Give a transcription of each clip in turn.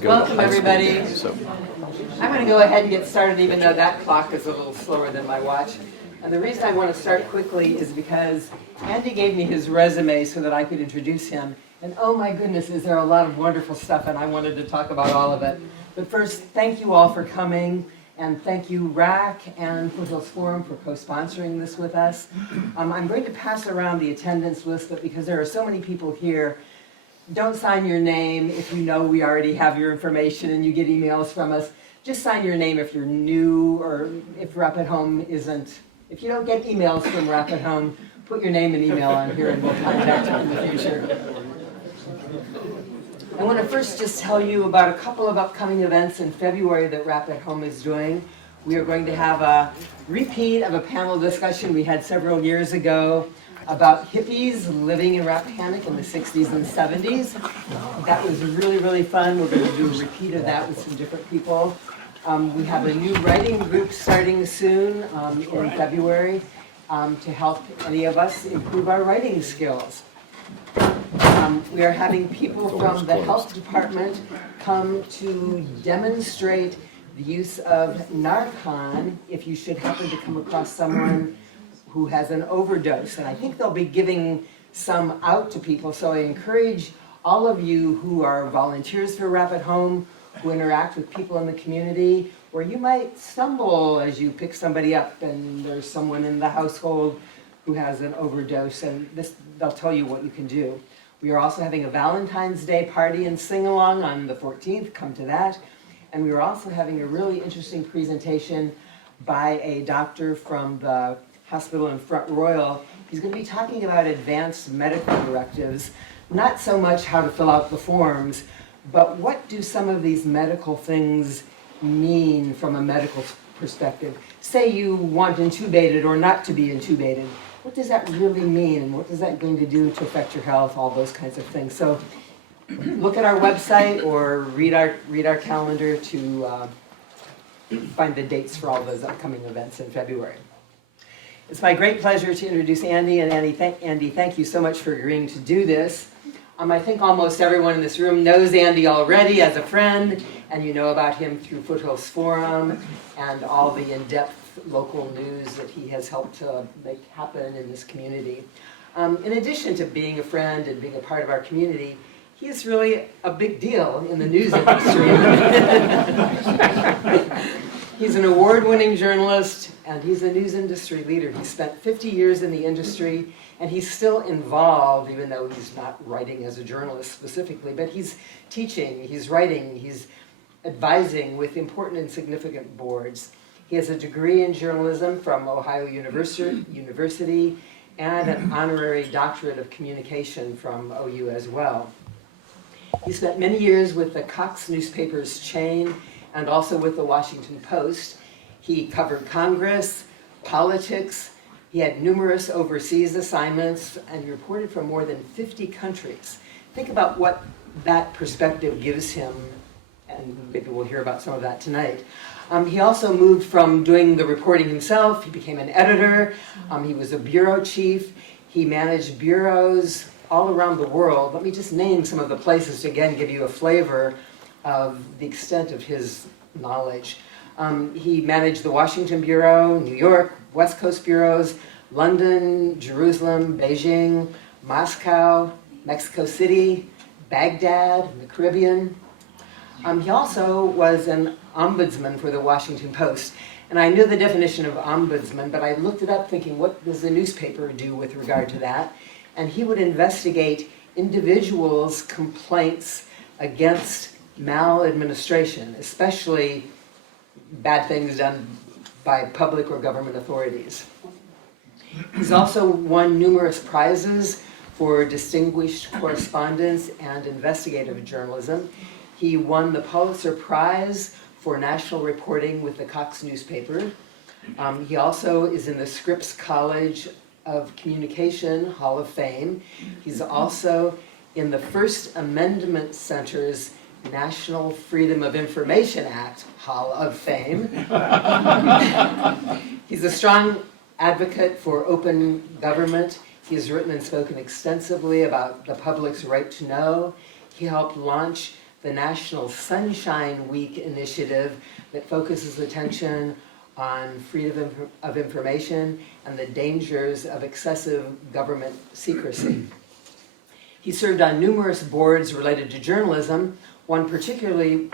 go Welcome, to high school everybody. there, so. I'm going to go ahead and get started, even though that clock is a little slower than my watch. And the reason I want to start quickly is because Andy gave me his resume so that I could introduce him. And oh my goodness, is there a lot of wonderful stuff, and I wanted to talk about all of it. But first, thank you all for coming, and thank you, RAC and Foothill Forum, for co-sponsoring this with us. I'm going to pass around the attendance list, but because there are so many people here, don't sign your name if you know we already have your information and you get emails from us. Just sign your name if you're new, or if Rapid Home isn't. If you don't get emails from Rapid Home, put your name and email on here and we'll contact you in the future. I want to first just tell you about a couple of upcoming events in February that Rapid Home is doing. We are going to have a repeat of a panel discussion we had several years ago about hippies living in Rappahannock in the 60s and 70s. That was really, really fun. We're going to do a repeat of that with some different people. We have a new writing group starting soon in February to help any of us improve our writing skills. We are having people from the health department come to demonstrate the use of Narcan if you should happen to come across someone who has an overdose. And I think they'll be giving some out to people. So I encourage all of you who are volunteers for Rapid Home, who interact with people in the community, or you might stumble as you pick somebody up and there's someone in the household who has an overdose, and they'll tell you what you can do. We are also having a Valentine's Day party and sing-along on the 14th, come to that. And we are also having a really interesting presentation by a doctor from the hospital in Front Royal. He's going to be talking about advanced medical directives, not so much how to fill out the forms, but what do some of these medical things mean from a medical perspective? Say you want intubated or not to be intubated. What does that really mean, and what is that going to do to affect your health, all those kinds of things. So look at our website or read our calendar to find the dates for all those upcoming events in February. It's my great pleasure to introduce Andy, and Andy, thank you so much for agreeing to do this. I think almost everyone in this room knows Andy already as a friend, and you know about him through Foothill's Forum and all the in-depth local news that he has helped to make happen in this community. In addition to being a friend and being a part of our community, he is really a big deal in the news industry. He's an award-winning journalist, and he's a news industry leader. He spent 50 years in the industry, and he's still involved, even though he's not writing as a journalist specifically, but he's teaching, he's writing, he's advising with important and significant boards. He has a degree in journalism from Ohio University and an honorary doctorate of communication from OU as well. He spent many years with the Cox newspapers chain and also with the Washington Post. He covered Congress, politics. He had numerous overseas assignments and reported from more than 50 countries. Think about what that perspective gives him, and maybe we'll hear about some of that tonight. He also moved from doing the reporting himself. He became an editor. He was a bureau chief. He managed bureaus all around the world. Let me just name some of the places to again give you a flavor of the extent of his knowledge. He managed the Washington Bureau, New York, West Coast bureaus, London, Jerusalem, Beijing, Moscow, Mexico City, Baghdad, the Caribbean. He also was an ombudsman for the Washington Post. And I knew the definition of ombudsman, but I looked it up thinking, what does the newspaper do with regard to that? And he would investigate individuals' complaints against maladministration, especially bad things done by public or government authorities. He's also won numerous prizes for distinguished correspondence and investigative journalism. He won the Pulitzer Prize for national reporting with the Cox newspaper. He also is in the Scripps College of Communication Hall of Fame. He's also in the First Amendment Center's National Freedom of Information Act Hall of Fame. He's a strong advocate for open government. He has written and spoken extensively about the public's right to know. He helped launch the National Sunshine Week initiative that focuses attention on freedom of information and the dangers of excessive government secrecy. He served on numerous boards related to journalism. One particularly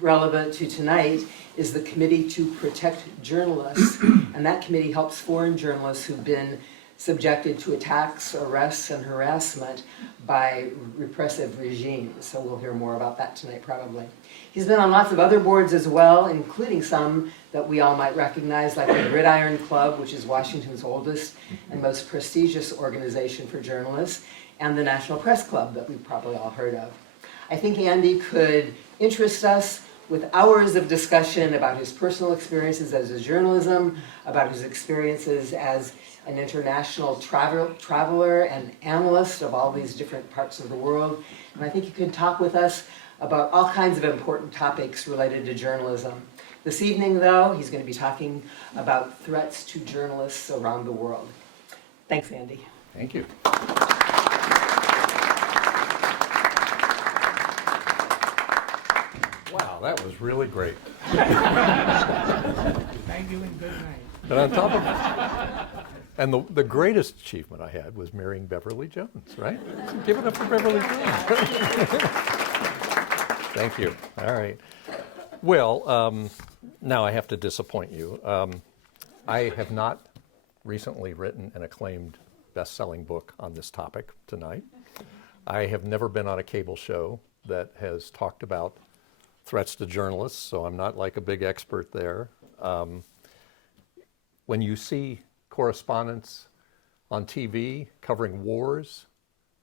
relevant to tonight is the Committee to Protect Journalists, and that committee helps foreign journalists who've been subjected to attacks, arrests, and harassment by repressive regimes. So we'll hear more about that tonight probably. He's been on lots of other boards as well, including some that we all might recognize, like the Gridiron Club, which is Washington's oldest and most prestigious organization for journalists, and the National Press Club that we've probably all heard of. I think Andy could interest us with hours of discussion about his personal experiences as a journalism, about his experiences as an international traveler and analyst of all these different parts of the world. And I think he could talk with us about all kinds of important topics related to journalism. This evening, though, he's going to be talking about threats to journalists around the world. Thanks, Andy. Thank you. Wow, that was really great. Thank you and good night. And on top of and the greatest achievement I had was marrying Beverly Jones, right? Give it up for Beverly Jones. Thank you. All right. Well, now I have to disappoint you. I have not recently written an acclaimed best-selling book on this topic tonight. I have never been on a cable show that has talked about threats to journalists, so I'm not like a big expert there. When you see correspondents on TV covering wars,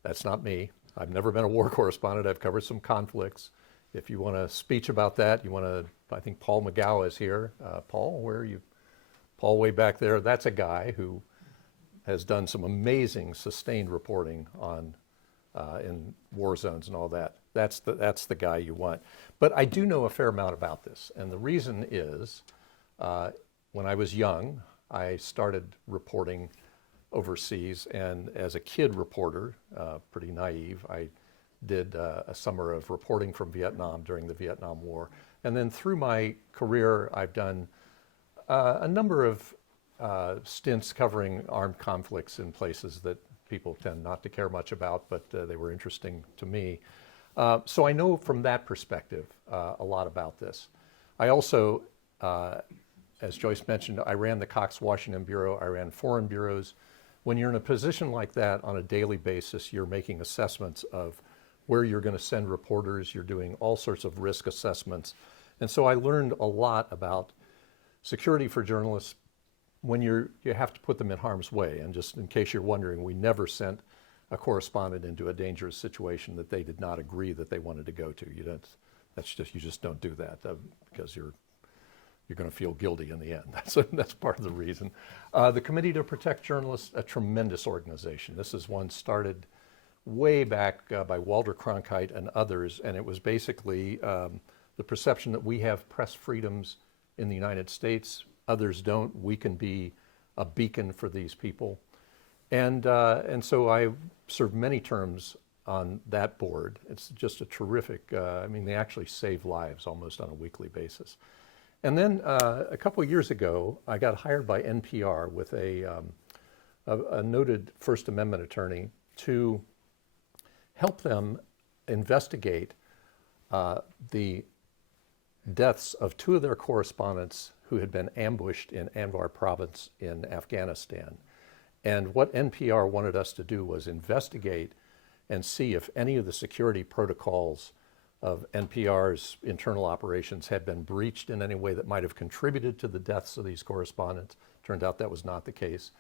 that's not me. I've never been a war correspondent. I've covered some conflicts. If you want a speech about that, I think Paul McGowan is here. Paul, where are you? Paul, way back there. That's a guy who has done some amazing sustained reporting on in war zones and all that. That's the guy you want. But I do know a fair amount about this, and the reason is when I was young, I started reporting overseas, and as a kid reporter, pretty naive, I did a summer of reporting from Vietnam during the Vietnam War. And then through my career, I've done a number of stints covering armed conflicts in places that people tend not to care much about, but they were interesting to me. So I know from that perspective a lot about this. I also, as Joyce mentioned, I ran the Cox Washington Bureau, I ran foreign bureaus. When you're in a position like that on a daily basis, you're making assessments of where you're going to send reporters, you're doing all sorts of risk assessments. And so I learned a lot about security for journalists when you have to put them in harm's way. And just in case you're wondering, we never sent a correspondent into a dangerous situation that they did not agree that they wanted to go to. You just don't do that because you're going to feel guilty in the end. That's part of the reason. The Committee to Protect Journalists, a tremendous organization. This is one started way back by Walter Cronkite and others, and it was basically the perception that we have press freedoms in the United States, others don't. We can be a beacon for these people. And so I served many terms on that board. It's just a terrific, they actually save lives almost on a weekly basis. And then a couple of years ago, I got hired by NPR with a noted First Amendment attorney to help them investigate the deaths of two of their correspondents who had been ambushed in Anbar province in Afghanistan. And what NPR wanted us to do was investigate and see if any of the security protocols of NPR's internal operations had been breached in any way that might have contributed to the deaths of these correspondents. Turned out that was not the case.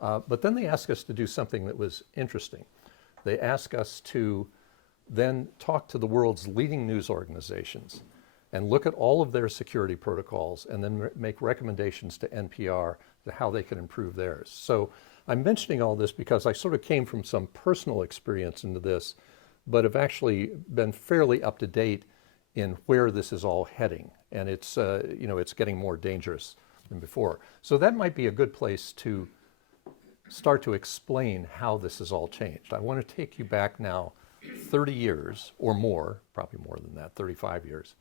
But then they asked us to do something that was interesting. They asked us to then talk to the world's leading news organizations and look at all of their security protocols and then make recommendations to NPR to how they can improve theirs. So I'm mentioning all this because I sort of came from some personal experience into this, but have actually been fairly up to date in where this is all heading. And it's, it's getting more dangerous than before. So that might be a good place to start to explain how this has all changed. I want to take you back now 30 years or more, probably more than that, 35 years.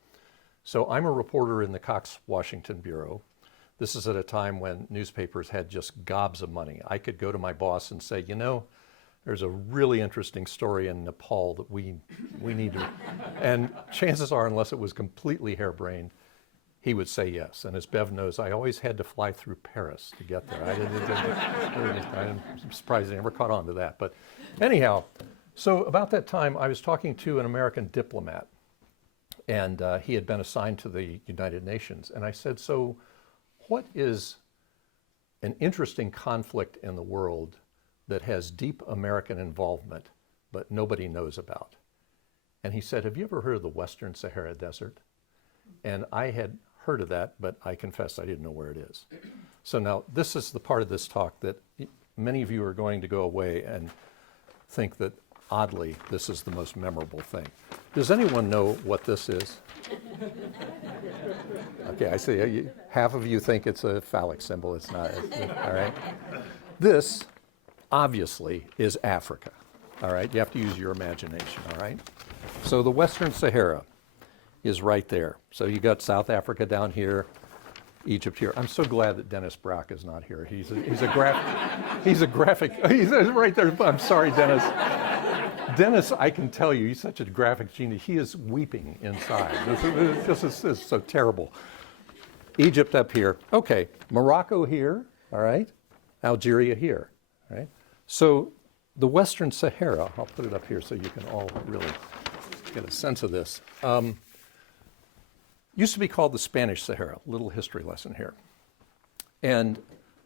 So I'm a reporter in the Cox Washington Bureau. This is at a time when newspapers had just gobs of money. I could go to my boss and say, you know, there's a really interesting story in Nepal that we need to, and chances are, unless it was completely harebrained, he would say yes. And as Bev knows, I always had to fly through Paris to get there. I'm surprised I never caught on to that. But anyhow, so about that time, I was talking to an American diplomat, and he had been assigned to the United Nations. And I said, so what is an interesting conflict in the world that has deep American involvement, but nobody knows about? And he said, have you ever heard of the Western Sahara Desert? And I had heard of that, but I confess I didn't know where it is. So now this is the part of this talk that many of you are going to go away and think that, oddly, this is the most memorable thing. Does anyone know what this is? Okay, I see. Half of you think it's a phallic symbol. It's not. All right. This, obviously, is Africa. All right. You have to use your imagination. All right. So the Western Sahara is right there. So you got South Africa down here, Egypt here. I'm so glad that Dennis Brock is not here. He's a graphic. He's right there. I'm sorry, Dennis. Dennis, I can tell you, he's such a graphic genius. He is weeping inside. This is so terrible. Egypt up here. Okay, Morocco here. All right, Algeria here. All right. So the Western Sahara. I'll put it up here so you can all really get a sense of this. Used to be called the Spanish Sahara. Little history lesson here. And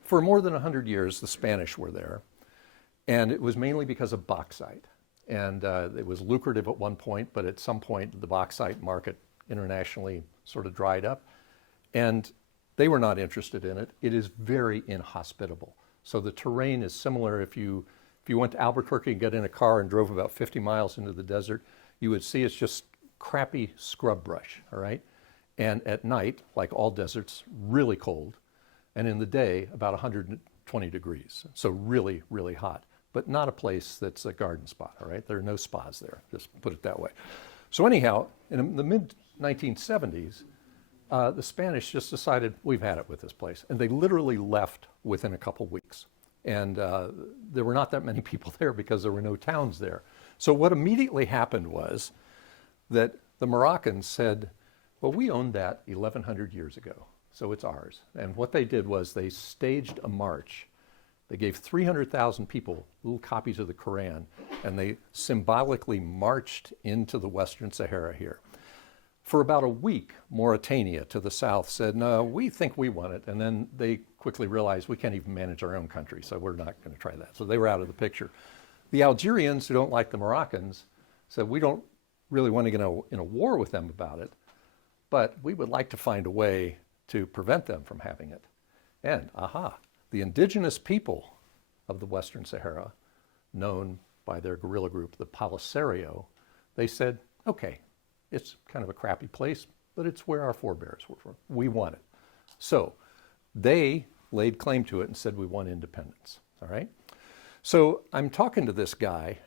for more than 100 years, the Spanish were there. And it was mainly because of bauxite. And it was lucrative at one point, but at some point, the bauxite market internationally sort of dried up. And they were not interested in it. It is very inhospitable. So the terrain is similar. If you went to Albuquerque and got in a car and drove about 50 miles into the desert, you would see it's just crappy scrub brush, all right? And at night, like all deserts, really cold. And in the day, about 120 degrees. So really, really hot. But not a place that's a garden spot, all right? There are no spas there, just put it that way. So anyhow, in the mid-1970s, the Spanish just decided, we've had it with this place. And they literally left within a couple weeks. And there were not that many people there because there were no towns there. So what immediately happened was that the Moroccans said, well, we owned that 1,100 years ago, so it's ours. And what they did was they staged a march. They gave 300,000 people little copies of the Quran, and they symbolically marched into the Western Sahara here. For about a week, Mauritania to the south said, no, we think we want it. And then they quickly realized we can't even manage our own country, so we're not going to try that. So they were out of the picture. The Algerians, who don't like the Moroccans, said, we don't really want to get in a war with them about it, but we would like to find a way to prevent them from having it. And, the indigenous people of the Western Sahara, known by their guerrilla group, the Polisario, they said, okay, it's kind of a crappy place, but it's where our forebears were from. We want it. So they laid claim to it and said, we want independence, all right? So I'm talking to this guy,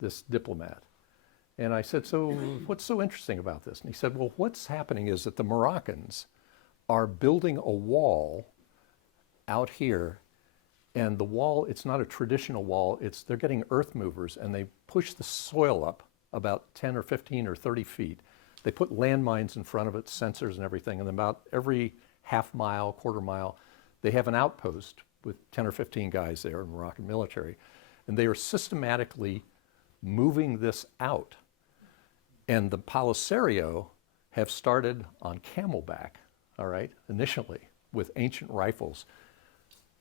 this diplomat, and I said, so what's so interesting about this? And he said, well, what's happening is that the Moroccans are building a wall out here, and the wall, it's not a traditional wall, they're getting earth movers, and they push the soil up about 10 or 15 or 30 feet. They put landmines in front of it, sensors and everything, and about every half mile, quarter mile, they have an outpost with 10 or 15 guys there in Moroccan military, and they are systematically moving this out. And the Polisario have started on camelback, all right, initially, with ancient rifles,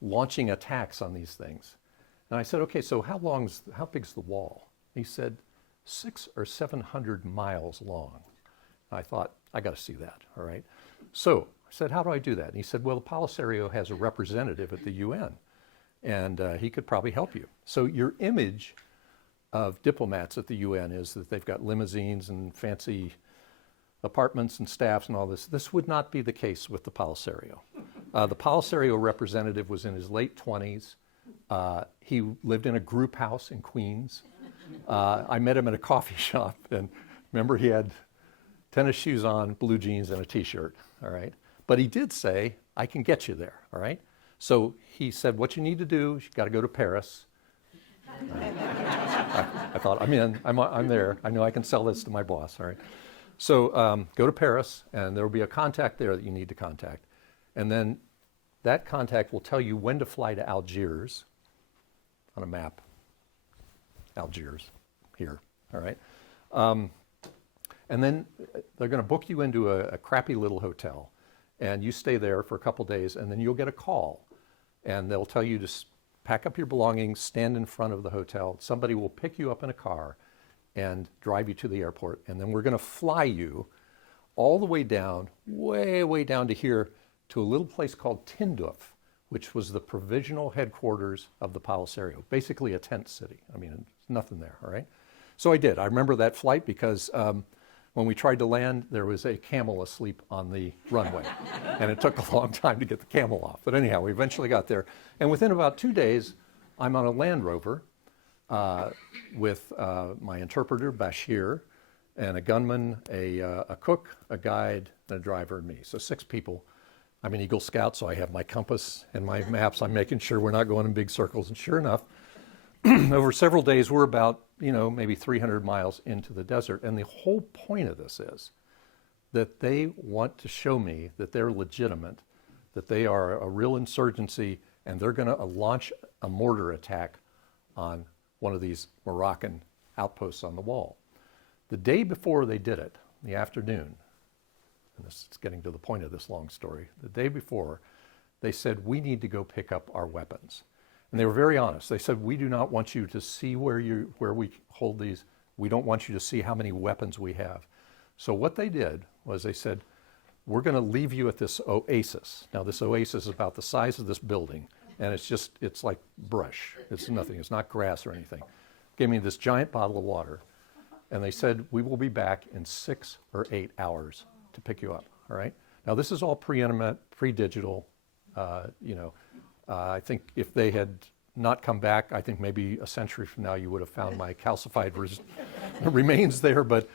launching attacks on these things. And I said, okay, so how big's the wall? He said, 600 or 700 miles long. I thought, I got to see that, all right? So I said, how do I do that? And he said, well, the Polisario has a representative at the UN, and he could probably help you. So your image of diplomats at the UN is that they've got limousines and fancy apartments and staffs and all this. This would not be the case with the Polisario. The Polisario representative was in his late 20s. He lived in a group house in Queens. I met him at a coffee shop, and remember he had tennis shoes on, blue jeans, and a t-shirt, all right? But he did say, I can get you there, all right? So he said, what you need to do is you got to go to Paris. I thought, I'm in, I'm there. I know I can sell this to my boss, all right? So go to Paris, and there will be a contact there that you need to contact. And then that contact will tell you when to fly to Algiers on a map. Algiers, here, all right? And then they're going to book you into a crappy little hotel, and you stay there for a couple days, and then you'll get a call, and they'll tell you to pack up your belongings, stand in front of the hotel. Somebody will pick you up in a car and drive you to the airport, and then we're going to fly you all the way down, way down to here, to a little place called Tindouf, which was the provisional headquarters of the Polisario, basically a tent city. I mean, there's nothing there, all right? So I did. I remember that flight because when we tried to land, there was a camel asleep on the runway, and it took a long time to get the camel off. But anyhow, we eventually got there, and within about 2 days, I'm on a Land Rover with my interpreter, Bashir, and a gunman, a cook, a guide, and a driver, and me. So 6 people. I'm an Eagle Scout, so I have my compass and my maps. I'm making sure we're not going in big circles. And sure enough, over several days, we're about, maybe 300 miles into the desert. And the whole point of this is that they want to show me that they're legitimate, that they are a real insurgency, and they're going to launch a mortar attack on one of these Moroccan outposts on the wall. The day before they did it, in the afternoon, and this is getting to the point of this long story, the day before, they said, we need to go pick up our weapons. And they were very honest. They said, we do not want you to see where we hold these. We don't want you to see how many weapons we have. So what they did was they said, we're going to leave you at this oasis. Now this oasis is about the size of this building, and it's like brush. It's nothing. It's not grass or anything. Gave me this giant bottle of water, and they said, we will be back in 6 or 8 hours to pick you up, all right? Now this is all pre-internet, pre-digital. I think if they had not come back, I think maybe a century from now you would have found my calcified remains there. But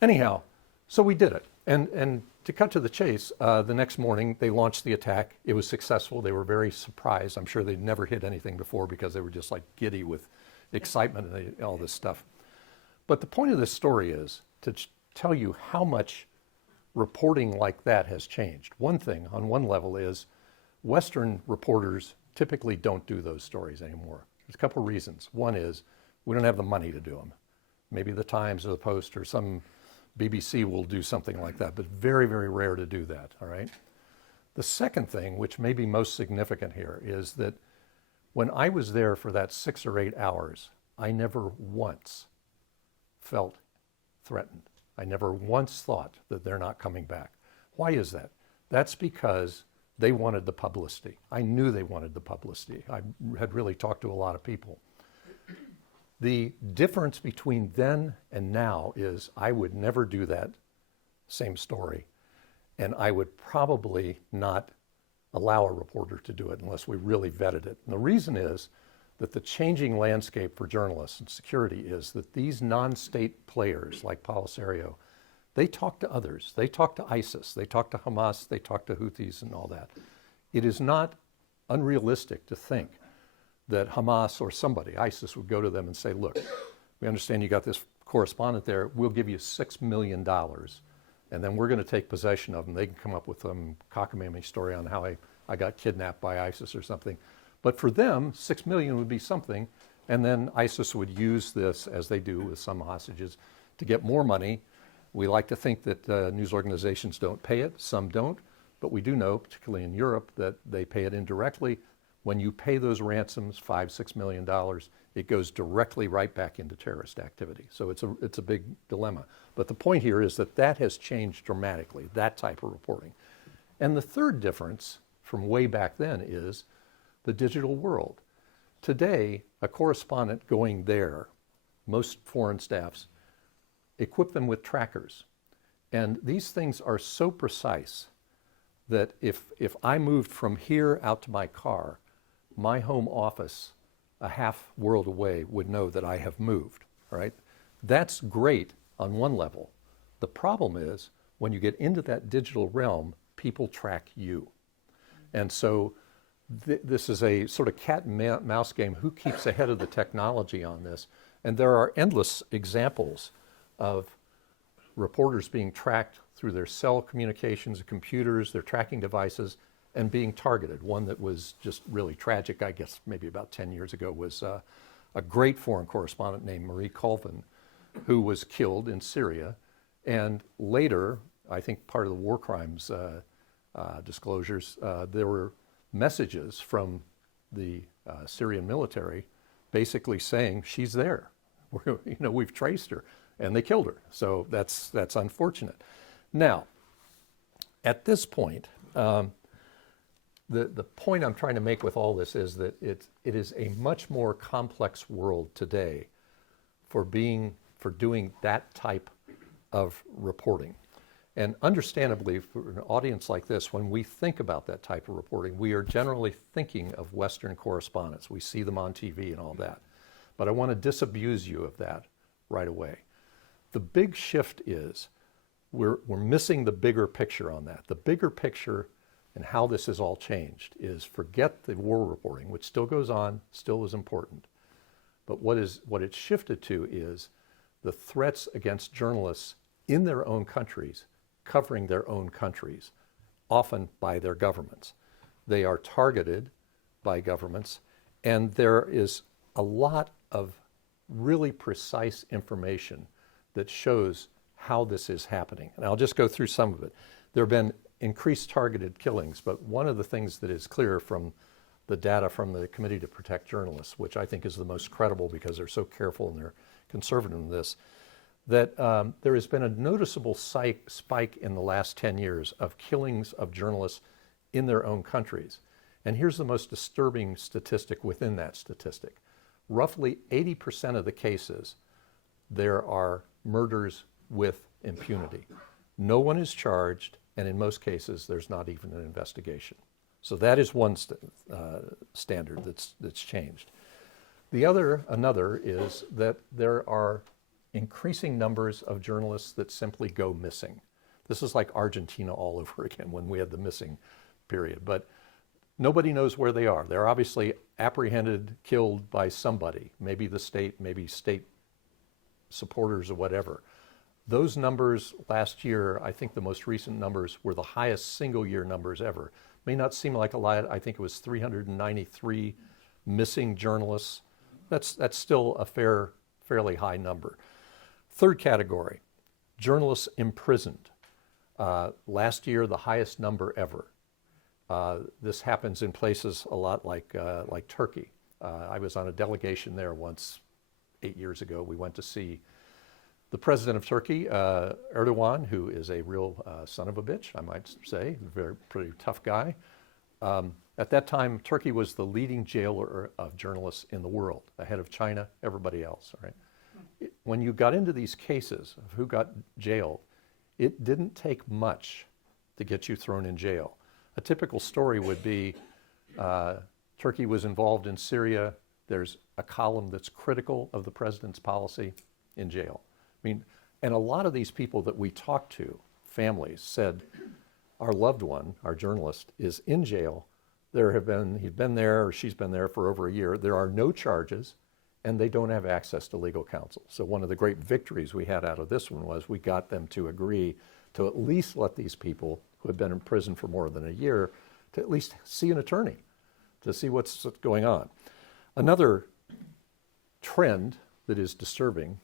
anyhow, so we did it. And to cut to the chase, the next morning they launched the attack. It was successful. They were very surprised. I'm sure they'd never hit anything before because they were just like giddy with excitement and all this stuff. But the point of this story is to tell you how much reporting like that has changed. One thing on one level is Western reporters typically don't do those stories anymore. There's a couple reasons. One is we don't have the money to do them. Maybe the Times or the Post or some BBC will do something like that, but very, very rare to do that, all right? The second thing, which may be most significant here, is that when I was there for that 6 or 8 hours, I never once felt threatened. I never once thought that they're not coming back. Why is that? That's because they wanted the publicity. I knew they wanted the publicity. I had really talked to a lot of people. The difference between then and now is I would never do that same story, and I would probably not allow a reporter to do it unless we really vetted it. And the reason is that the changing landscape for journalists and security is that these non-state players like Polisario, they talk to others. They talk to ISIS. They talk to Hamas. They talk to Houthis and all that. It is not unrealistic to think that Hamas or somebody, ISIS, would go to them and say, look, we understand you got this correspondent there. We'll give you $6 million, and then we're going to take possession of them. They can come up with some cockamamie story on how I got kidnapped by ISIS or something. But for them, $6 million would be something, and then ISIS would use this, as they do with some hostages, to get more money. We like to think that news organizations don't pay it. Some don't. But we do know, particularly in Europe, that they pay it indirectly. When you pay those ransoms, $5-6 million, it goes directly right back into terrorist activity. So it's a big dilemma. But the point here is that has changed dramatically, that type of reporting. And the third difference from way back then is the digital world. Today, a correspondent going there, most foreign staffs, equip them with trackers. And these things are so precise that if I moved from here out to my car, my home office, a half world away, would know that I have moved. all right? That's great on one level. The problem is when you get into that digital realm, people track you. And so this is a sort of cat and mouse game. Who keeps ahead of the technology on this? And there are endless examples of reporters being tracked through their cell communications, computers, their tracking devices, and being targeted. One that was just really tragic, I guess maybe about 10 years ago, was a great foreign correspondent named Marie Colvin, who was killed in Syria. And later, I think part of the war crimes disclosures, there were messages from the Syrian military basically saying, she's there. We've traced her. And they killed her. So that's unfortunate. Now, at this point, the point I'm trying to make with all this is that it is a much more complex world today for doing that type of reporting. And understandably, for an audience like this, when we think about that type of reporting, we are generally thinking of Western correspondents. We see them on TV and all that. But I want to disabuse you of that right away. The big shift is we're missing the bigger picture on that. The bigger picture and how this has all changed is forget the war reporting, which still goes on, still is important. But what it's shifted to is the threats against journalists in their own countries, covering their own countries, often by their governments. They are targeted by governments, and there is a lot of really precise information that shows how this is happening. And I'll just go through some of it. There have been increased targeted killings, but one of the things that is clear from the data from the Committee to Protect Journalists, which I think is the most credible because they're so careful and they're conservative in this, that there has been a noticeable spike in the last 10 years of killings of journalists in their own countries. And here's the most disturbing statistic within that statistic. Roughly 80% of the cases, there are murders with impunity. No one is charged, and in most cases, there's not even an investigation. So that is one standard that's changed. Another is that there are increasing numbers of journalists that simply go missing. This is like Argentina all over again when we had the missing period. But nobody knows where they are. They're obviously apprehended, killed by somebody, maybe the state, maybe state supporters or whatever. Those numbers last year, I think the most recent numbers were the highest single year numbers ever. May not seem like a lot. I think it was 393 missing journalists. That's still a fairly high number. Third category, journalists imprisoned. Last year, the highest number ever. This happens in places a lot like Turkey. I was on a delegation there once 8 years ago. We went to see the president of Turkey, Erdogan, who is a real son of a bitch, I might say, pretty tough guy. At that time, Turkey was the leading jailer of journalists in the world, ahead of China, everybody else. Right? When you got into these cases of who got jailed, it didn't take much to get you thrown in jail. A typical story would be Turkey was involved in Syria. There's a column that's critical of the president's policy, in jail. I mean, and a lot of these people that we talked to, families, said, our loved one, our journalist, is in jail. He's been there or she's been there for over a year. There are no charges, and they don't have access to legal counsel. So one of the great victories we had out of this one was we got them to agree to at least let these people who had been in prison for more than a year to at least see an attorney, to see what's going on. Another trend that is disturbing,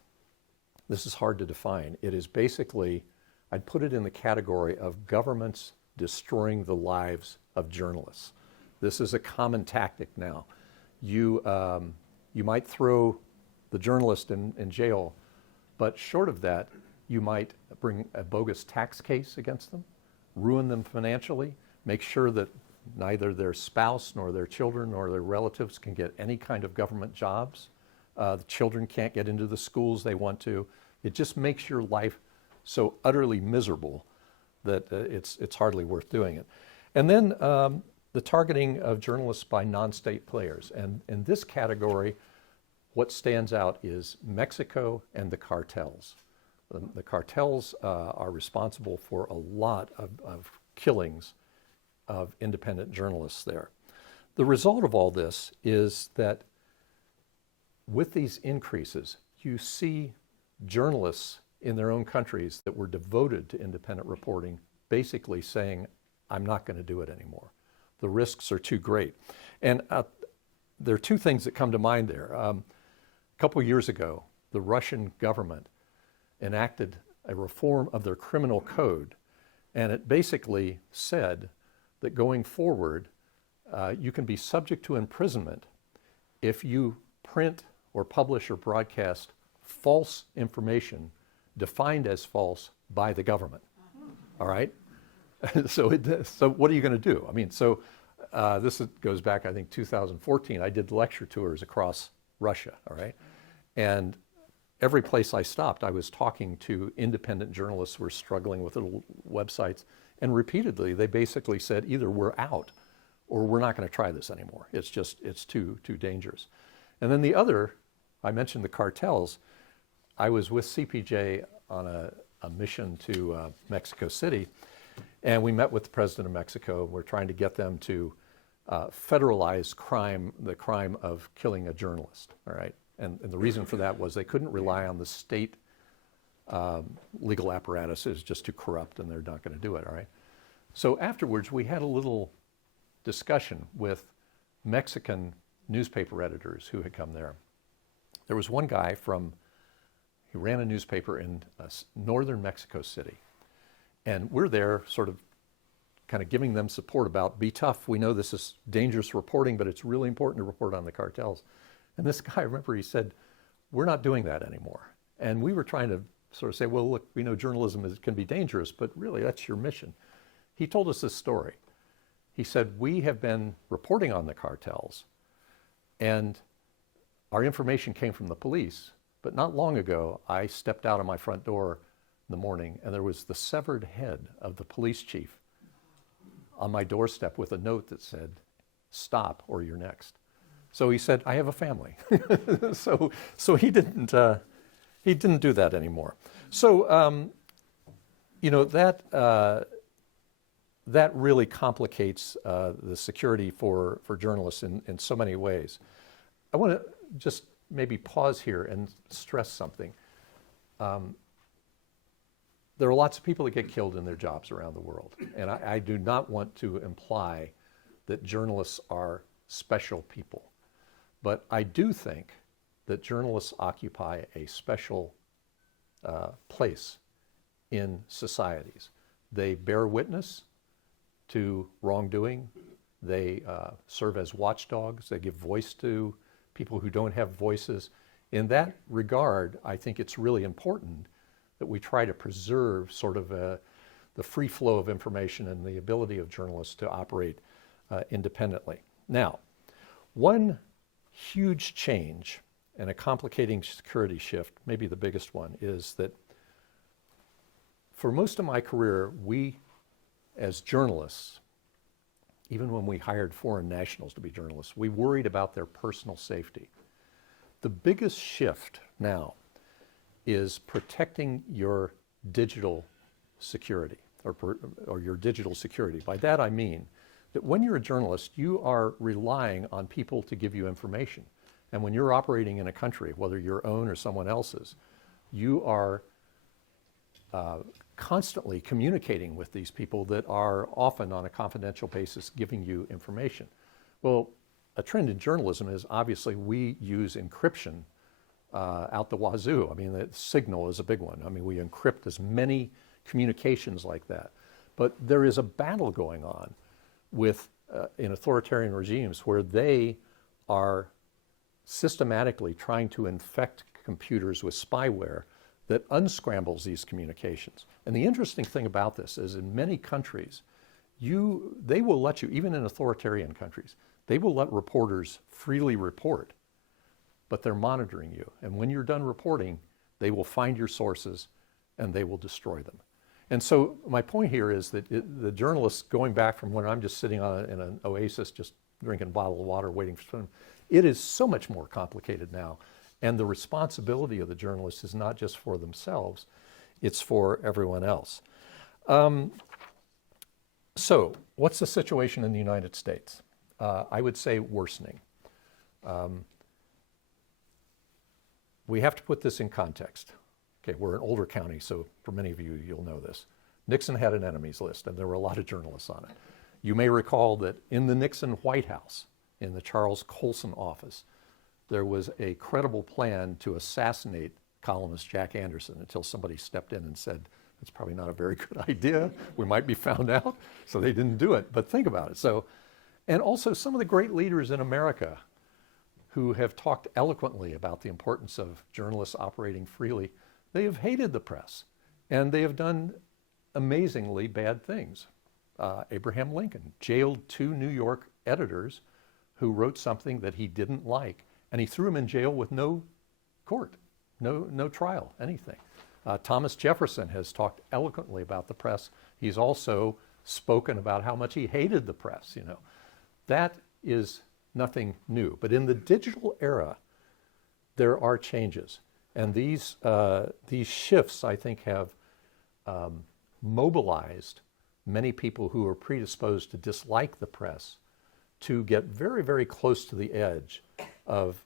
this is hard to define. It is basically, I'd put it in the category of governments destroying the lives of journalists. This is a common tactic now. You might throw the journalist in jail, but short of that, you might bring a bogus tax case against them, ruin them financially, make sure that neither their spouse nor their children nor their relatives can get any kind of government jobs. The children can't get into the schools they want to. It just makes your life so utterly miserable that it's hardly worth doing it. And then the targeting of journalists by non-state players. And in this category, what stands out is Mexico and the cartels. The cartels are responsible for a lot of killings of independent journalists there. The result of all this is that with these increases, you see journalists in their own countries that were devoted to independent reporting basically saying, I'm not going to do it anymore. The risks are too great. And there are two things that come to mind there. A couple of years ago, the Russian government enacted a reform of their criminal code, and it basically said that going forward, you can be subject to imprisonment if you print or publish or broadcast false information defined as false by the government. All right? So what are you going to do? I mean, this goes back, I think, 2014. I did lecture tours across Russia, all right? And every place I stopped, I was talking to independent journalists who were struggling with little websites, and repeatedly they basically said, either we're out or we're not going to try this anymore. It's too dangerous. And then the other, I mentioned the cartels. I was with CPJ on a mission to Mexico City, and we met with the president of Mexico. We're trying to get them to federalize the crime of killing a journalist, all right? And the reason for that was they couldn't rely on the state legal apparatus. It was just too corrupt, and they're not going to do it, all right? So afterwards, we had a little discussion with Mexican newspaper editors who had come there. There was one guy he ran a newspaper in northern Mexico City. And we're there sort of kind of giving them support about, be tough, we know this is dangerous reporting, but it's really important to report on the cartels. And this guy, I remember he said, we're not doing that anymore. And we were trying to sort of say, well, look, we know journalism can be dangerous, but really that's your mission. He told us this story. He said, we have been reporting on the cartels, and our information came from the police, but not long ago, I stepped out of my front door in the morning, and there was the severed head of the police chief on my doorstep with a note that said, stop or you're next. So he said, I have a family. so he didn't do that anymore. So, that really complicates the security for journalists in so many ways. I want to just maybe pause here and stress something. There are lots of people that get killed in their jobs around the world, and I do not want to imply that journalists are special people. But I do think that journalists occupy a special place in societies. They bear witness to wrongdoing. They serve as watchdogs. They give voice to people who don't have voices. In that regard, I think it's really important that we try to preserve sort of the free flow of information and the ability of journalists to operate independently. Now, one huge change and a complicating security shift, maybe the biggest one, is that for most of my career, we as journalists, even when we hired foreign nationals to be journalists, we worried about their personal safety. The biggest shift now is protecting your digital security or your digital security. By that I mean that when you're a journalist, you are relying on people to give you information. And when you're operating in a country, whether your own or someone else's, you are constantly communicating with these people that are often on a confidential basis giving you information. Well, a trend in journalism is obviously we use encryption out the wazoo. I mean, the Signal is a big one. I mean, we encrypt as many communications like that. But there is a battle going on with in authoritarian regimes where they are systematically trying to infect computers with spyware that unscrambles these communications. And the interesting thing about this is in many countries, they will let you, even in authoritarian countries, they will let reporters freely report, but they're monitoring you. And when you're done reporting, they will find your sources and they will destroy them. And so my point here is that the journalists, going back from when I'm just sitting in an oasis, just drinking a bottle of water, waiting for swim, it is so much more complicated now. And the responsibility of the journalists is not just for themselves, it's for everyone else. So, what's the situation in the United States? I would say worsening. We have to put this in context. Okay, we're an older county, so for many of you, you'll know this. Nixon had an enemies list, and there were a lot of journalists on it. You may recall that in the Nixon White House, in the Charles Colson office, there was a credible plan to assassinate columnist Jack Anderson until somebody stepped in and said, that's probably not a very good idea. We might be found out. So they didn't do it. But think about it. So, and also some of the great leaders in America who have talked eloquently about the importance of journalists operating freely, they have hated the press. And they have done amazingly bad things. Abraham Lincoln jailed 2 New York editors who wrote something that he didn't like, and he threw them in jail with no court, no trial, anything. Thomas Jefferson has talked eloquently about the press. He's also spoken about how much he hated the press, you know. That is nothing new. But in the digital era, there are changes. And these shifts, I think, have mobilized many people who are predisposed to dislike the press to get very, very close to the edge of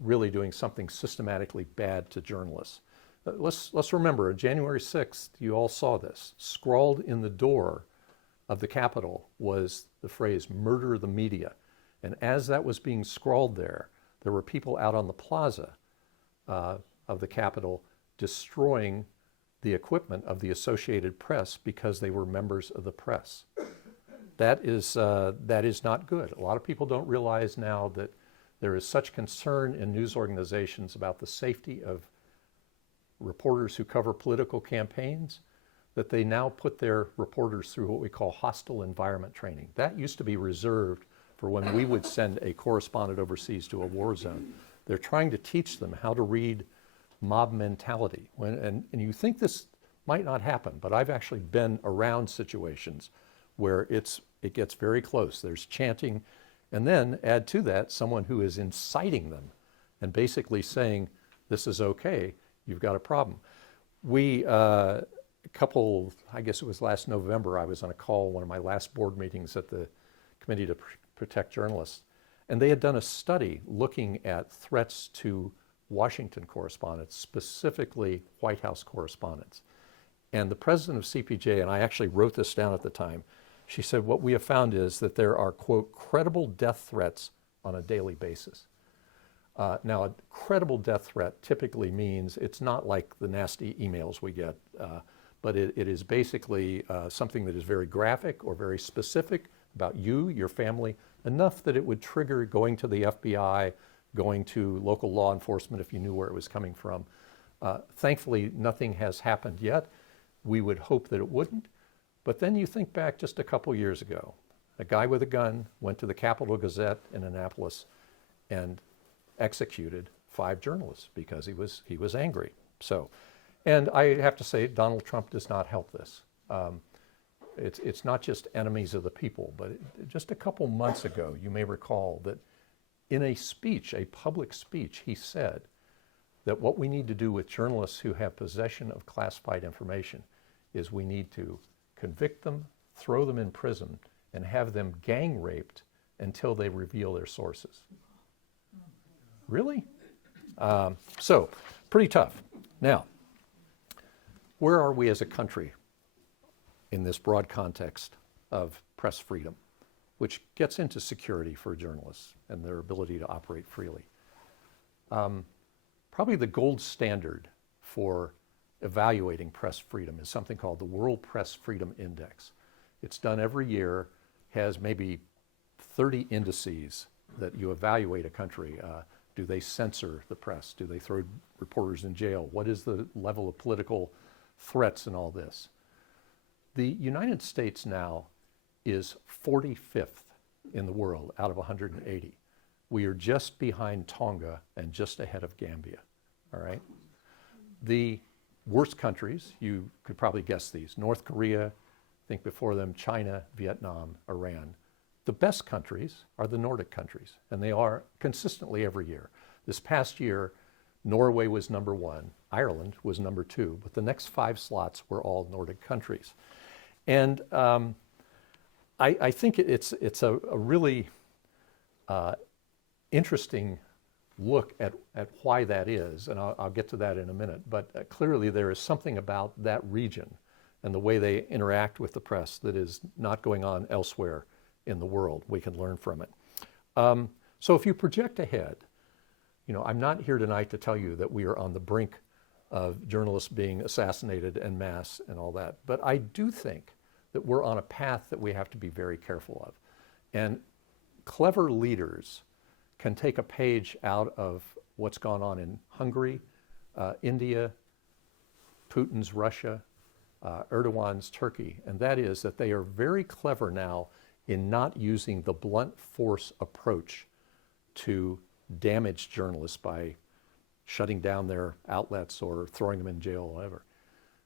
really doing something systematically bad to journalists. Let's remember, on January 6th, you all saw this. Scrawled in the door of the Capitol was the phrase, "Murder the media." And as that was being scrawled there were people out on the plaza of the Capitol destroying the equipment of the Associated Press because they were members of the press. That is not good. A lot of people don't realize now that there is such concern in news organizations about the safety of reporters who cover political campaigns that they now put their reporters through what we call hostile environment training. That used to be reserved for when we would send a correspondent overseas to a war zone. They're trying to teach them how to read mob mentality. And you think this might not happen, but I've actually been around situations where it gets very close. There's chanting, and then add to that someone who is inciting them and basically saying, this is okay, you've got a problem. I guess it was last November, I was on a call, one of my last board meetings at the Committee to Protect Journalists, and they had done a study looking at threats to Washington correspondents, specifically White House correspondents. And the president of CPJ, and I actually wrote this down at the time, she said, what we have found is that there are, quote, credible death threats on a daily basis. Now, a credible death threat typically means it's not like the nasty emails we get, but it is basically something that is very graphic or very specific about you, your family, enough that it would trigger going to the FBI, going to local law enforcement if you knew where it was coming from. Thankfully, nothing has happened yet. We would hope that it wouldn't. But then you think back just a couple years ago, a guy with a gun went to the Capital Gazette in Annapolis and executed 5 journalists because he was angry. So, and I have to say, Donald Trump does not help this. It's not just enemies of the people, but just a couple months ago, you may recall that in a speech, a public speech, he said that what we need to do with journalists who have possession of classified information is we need to convict them, throw them in prison, and have them gang raped until they reveal their sources. Really? So, pretty tough. Now, where are we as a country in this broad context of press freedom, which gets into security for journalists and their ability to operate freely? Probably the gold standard for evaluating press freedom is something called the World Press Freedom Index. It's done every year, has maybe 30 indices that you evaluate a country. Do they censor the press? Do they throw reporters in jail? What is the level of political threats and all this? The United States now is 45th in the world out of 180. We are just behind Tonga and just ahead of Gambia, all right? The worst countries, you could probably guess these: North Korea, think before them China, Vietnam, Iran. The best countries are the Nordic countries, and they are consistently every year. This past year, Norway was number 1. Ireland was number 2. But the next 5 slots were all Nordic countries. And I think it's a really interesting look at why that is, and I'll get to that in a minute. But clearly there is something about that region and the way they interact with the press that is not going on elsewhere in the world. We can learn from it. So if you project ahead, I'm not here tonight to tell you that we are on the brink of journalists being assassinated en masse and all that, but I do think that we're on a path that we have to be very careful of. And clever leaders can take a page out of what's gone on in Hungary, India, Putin's Russia, Erdogan's Turkey, and that is that they are very clever now in not using the blunt force approach to damage journalists by shutting down their outlets or throwing them in jail or whatever.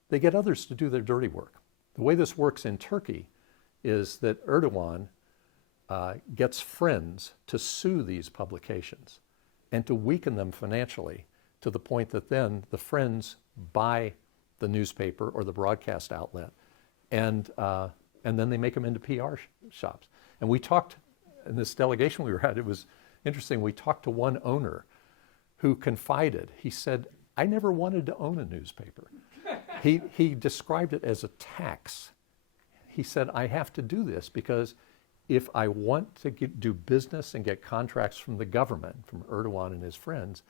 They get others to do their dirty work. The way this works in Turkey is that Erdogan gets friends to sue these publications and to weaken them financially to the point that then the friends buy the newspaper or the broadcast outlet, and then they make them into PR shops. And we talked, in this delegation we were at, it was interesting, we talked to one owner who confided. He said, I never wanted to own a newspaper. He described it as a tax. He said, I have to do this because if I want to do business and get contracts from the government, from Erdogan and his friends,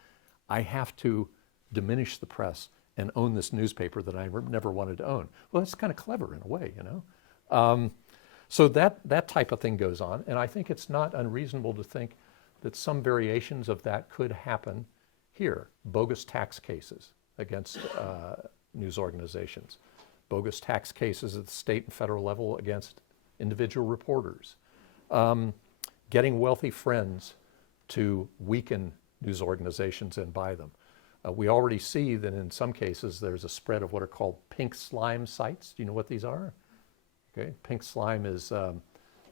I have to diminish the press and own this newspaper that I never wanted to own. Well, that's kind of clever in a way, So that type of thing goes on, and I think it's not unreasonable to think that some variations of that could happen here. Bogus tax cases against news organizations, bogus tax cases at the state and federal level against individual reporters, getting wealthy friends to weaken news organizations and buy them. We already see that in some cases there's a spread of what are called pink slime sites. Do you know what these are? Okay, pink slime is,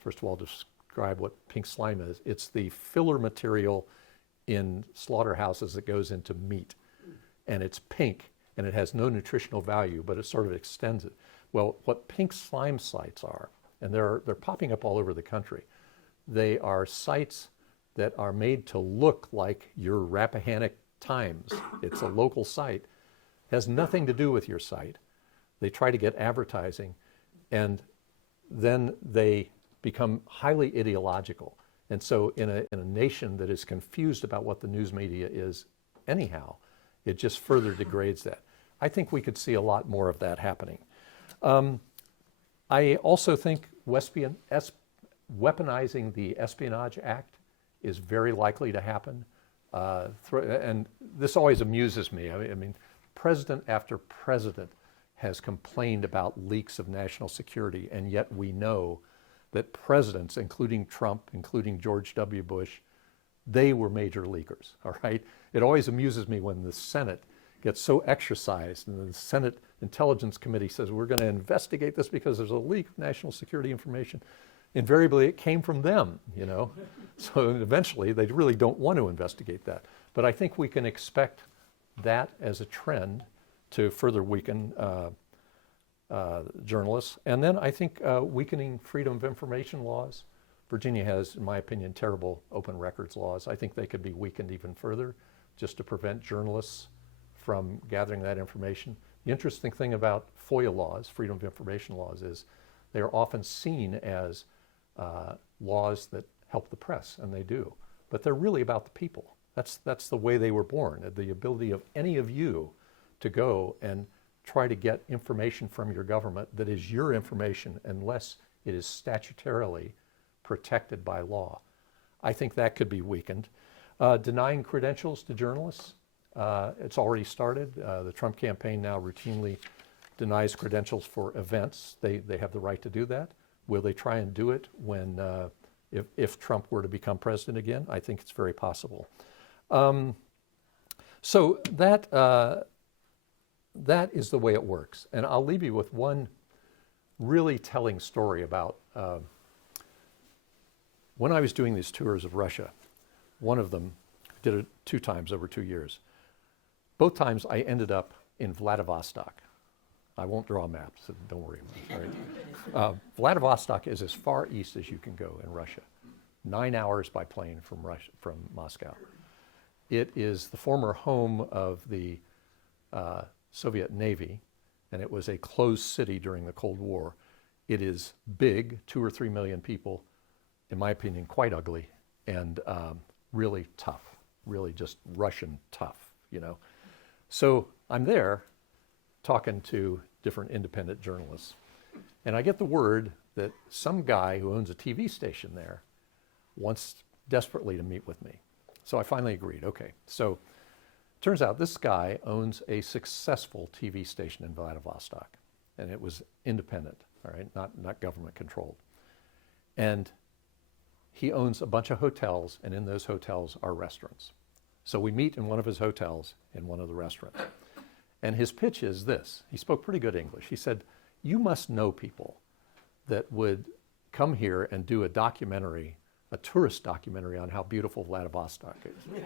first of all, describe what pink slime is. It's the filler material in slaughterhouses that goes into meat. And it's pink, and it has no nutritional value, but it sort of extends it. Well, what pink slime sites are, and they're popping up all over the country, they are sites that are made to look like your Rappahannock Times. It's a local site. Has nothing to do with your site. They try to get advertising, and then they become highly ideological. And so in a nation that is confused about what the news media is anyhow, it just further degrades that. I think we could see a lot more of that happening. I also think weaponizing the Espionage Act is very likely to happen. And this always amuses me. I mean, president after president has complained about leaks of national security, and yet we know that presidents, including Trump, including George W. Bush, they were major leakers, all right? It always amuses me when the Senate gets so exercised and the Senate Intelligence Committee says, we're going to investigate this because there's a leak of national security information. Invariably, it came from them, So eventually, they really don't want to investigate that. But I think we can expect that as a trend to further weaken journalists. And then I think weakening freedom of information laws. Virginia has, in my opinion, terrible open records laws. I think they could be weakened even further just to prevent journalists from gathering that information. The interesting thing about FOIA laws, freedom of information laws, is they are often seen as laws that help the press, and they do. But they're really about the people. That's the way they were born, the ability of any of you to go and try to get information from your government that is your information unless it is statutorily protected by law. I think that could be weakened. Denying credentials to journalists, it's already started. The Trump campaign now routinely denies credentials for events. They have the right to do that. Will they try and do it when, if Trump were to become president again? I think it's very possible. So that is the way it works. And I'll leave you with one really telling story about when I was doing these tours of Russia. One of them, did it 2 times over 2 years. Both times I ended up in Vladivostok. I won't draw maps, so don't worry about it. All right? Vladivostok is as far east as you can go in Russia, 9 hours by plane from Moscow. It is the former home of the Soviet Navy, and it was a closed city during the Cold War. It is big, 2 or 3 million people, in my opinion, quite ugly, and really tough, really just Russian tough, you know. So I'm there talking to different independent journalists, and I get the word that some guy who owns a TV station there wants desperately to meet with me. So I finally agreed, okay. So turns out this guy owns a successful TV station in Vladivostok, and it was independent, all right, not government controlled. And he owns a bunch of hotels, and in those hotels are restaurants. So we meet in one of his hotels in one of the restaurants. And his pitch is this. He spoke pretty good English. He said, you must know people that would come here and do a documentary, a tourist documentary on how beautiful Vladivostok is.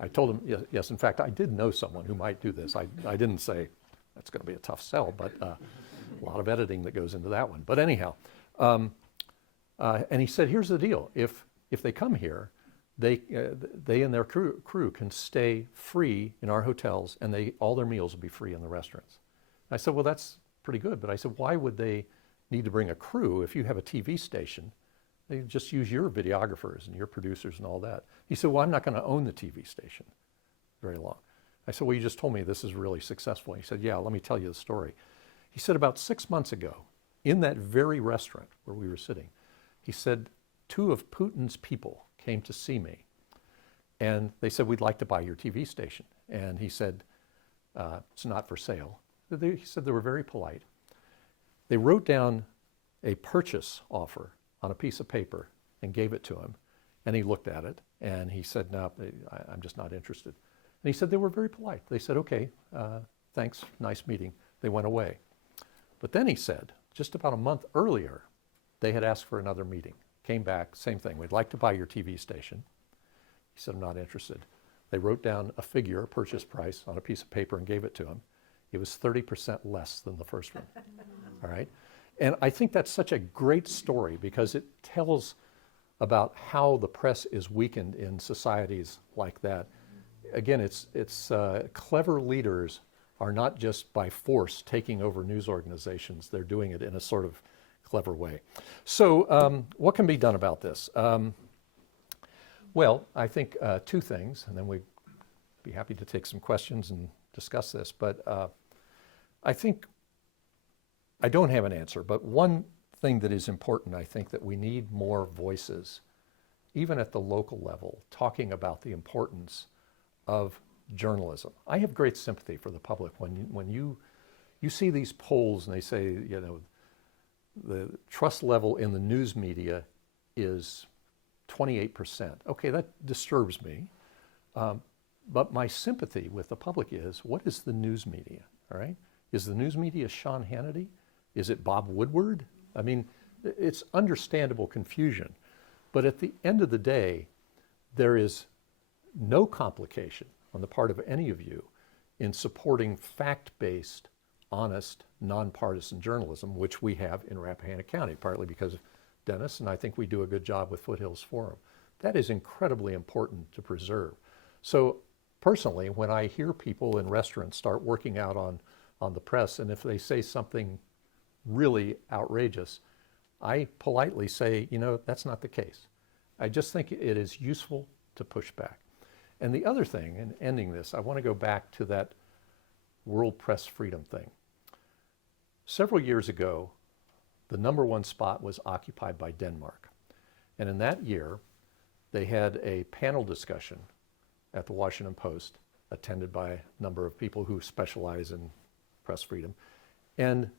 I told him, yes, in fact, I did know someone who might do this. I didn't say, that's going to be a tough sell, but a lot of editing that goes into that one. But anyhow, and he said, here's the deal. If they come here, they and their crew can stay free in our hotels, and all their meals will be free in the restaurants. I said, well, that's pretty good. But I said, why would they need to bring a crew if you have a TV station? They just use your videographers and your producers and all that. He said, well, I'm not going to own the TV station very long. I said, well, you just told me this is really successful. He said, yeah, let me tell you the story. He said, about 6 months ago, in that very restaurant where we were sitting, he said, 2 of Putin's people came to see me, and they said, we'd like to buy your TV station. And he said, it's not for sale. He said they were very polite. They wrote down a purchase offer on a piece of paper and gave it to him, and he looked at it, and he said, no, I'm just not interested. And he said they were very polite. They said, okay, thanks, nice meeting. They went away. But then he said, just about a month earlier, they had asked for another meeting. Came back, same thing. We'd like to buy your TV station. He said, I'm not interested. They wrote down a figure, a purchase price, on a piece of paper and gave it to him. It was 30% less than the first one. All right? And I think that's such a great story because it tells about how the press is weakened in societies like that. Again, it's clever leaders are not just by force taking over news organizations. They're doing it in a sort of clever way. So what can be done about this? Well, I think 2 things, and then we'd be happy to take some questions and discuss this. But I think I don't have an answer, but one thing that is important, I think, that we need more voices, even at the local level, talking about the importance of journalism. I have great sympathy for the public when you see these polls and they say, you know, the trust level in the news media is 28%. Okay, that disturbs me. But my sympathy with the public is, what is the news media, all right? Is the news media Sean Hannity? Is it Bob Woodward? I mean, it's understandable confusion. But at the end of the day, there is no complication on the part of any of you in supporting fact-based, honest, nonpartisan journalism, which we have in Rappahannock County, partly because of Dennis, and I think we do a good job with Foothills Forum. That is incredibly important to preserve. So personally, when I hear people in restaurants start working out on the press, and if they say something really outrageous, I politely say, you know, that's not the case. I just think it is useful to push back. And the other thing, in ending this, I want to go back to that World Press Freedom thing. Several years ago, the #1 spot was occupied by Denmark. And in that year, they had a panel discussion at the Washington Post, attended by a number of people who specialize in press freedom. And